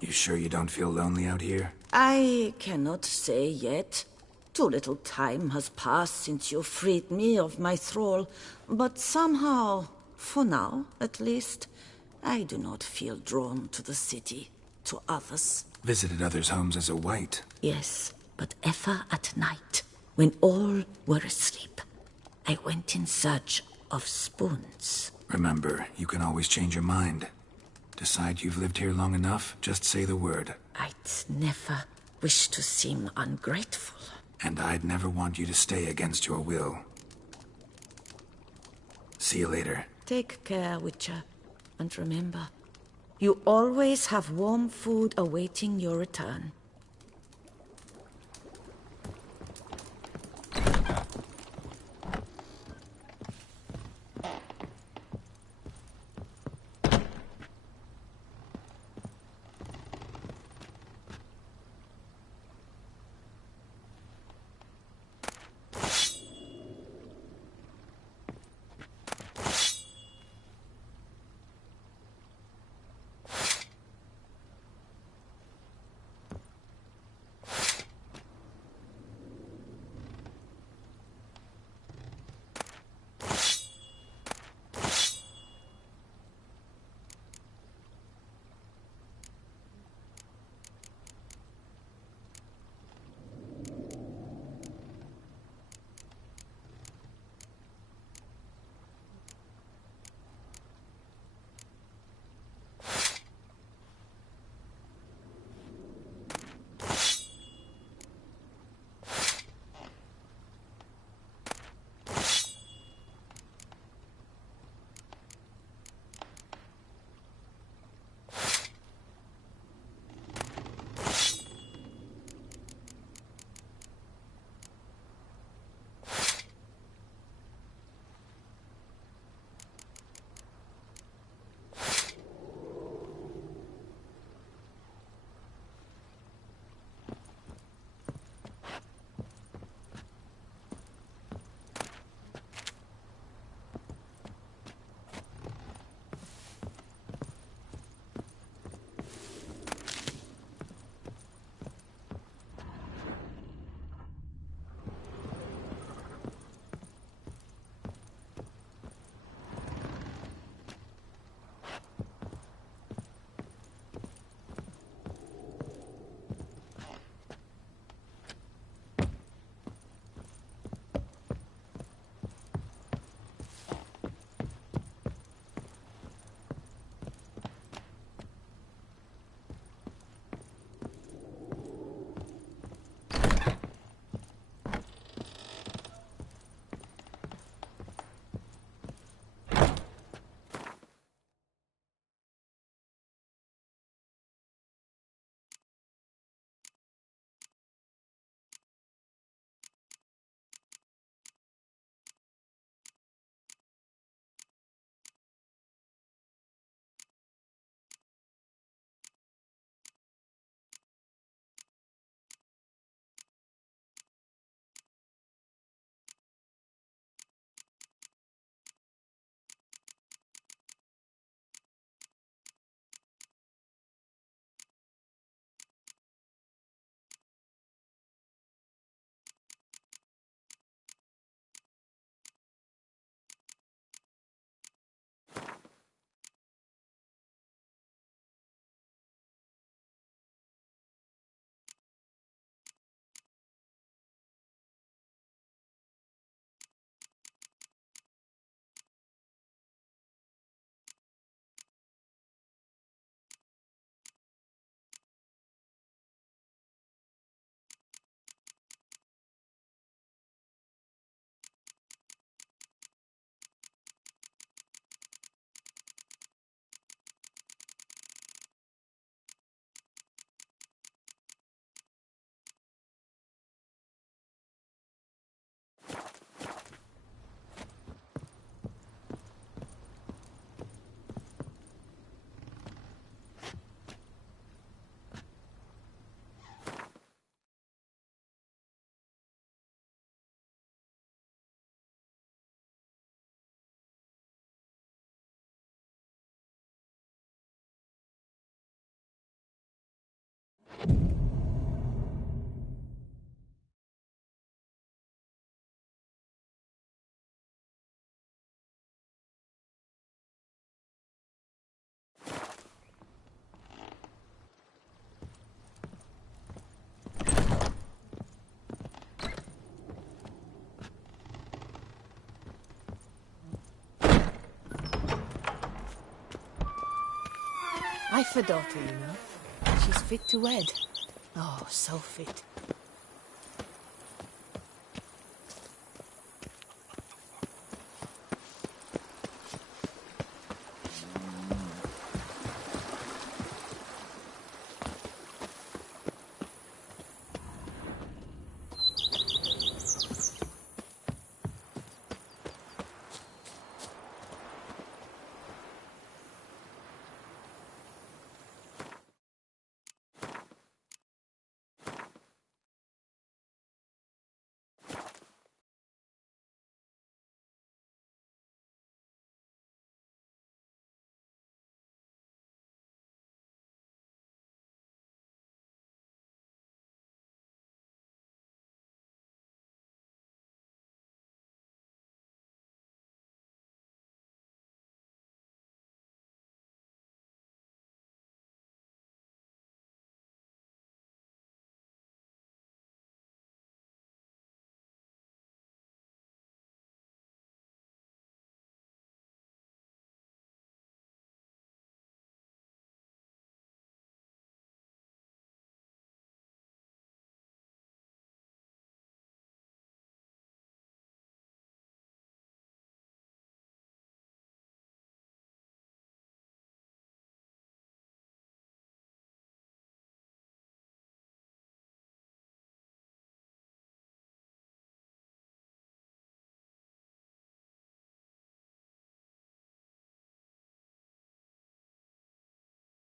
You sure you don't feel lonely out here? I cannot say yet. Too little time has passed since you freed me of my thrall, but somehow, for now at least, I do not feel drawn to the city, to others. Visited others' homes as a white? Yes, but ever at night, when all were asleep, I went in search of spoons. Remember, you can always change your mind. Decide you've lived here long enough, just say the word. I'd never wish to seem ungrateful. And I'd never want you to stay against your will. See you later. Take care, Witcher. And remember, you always have warm food awaiting your return. I've a daughter, you know. She's fit to wed. Oh, so fit.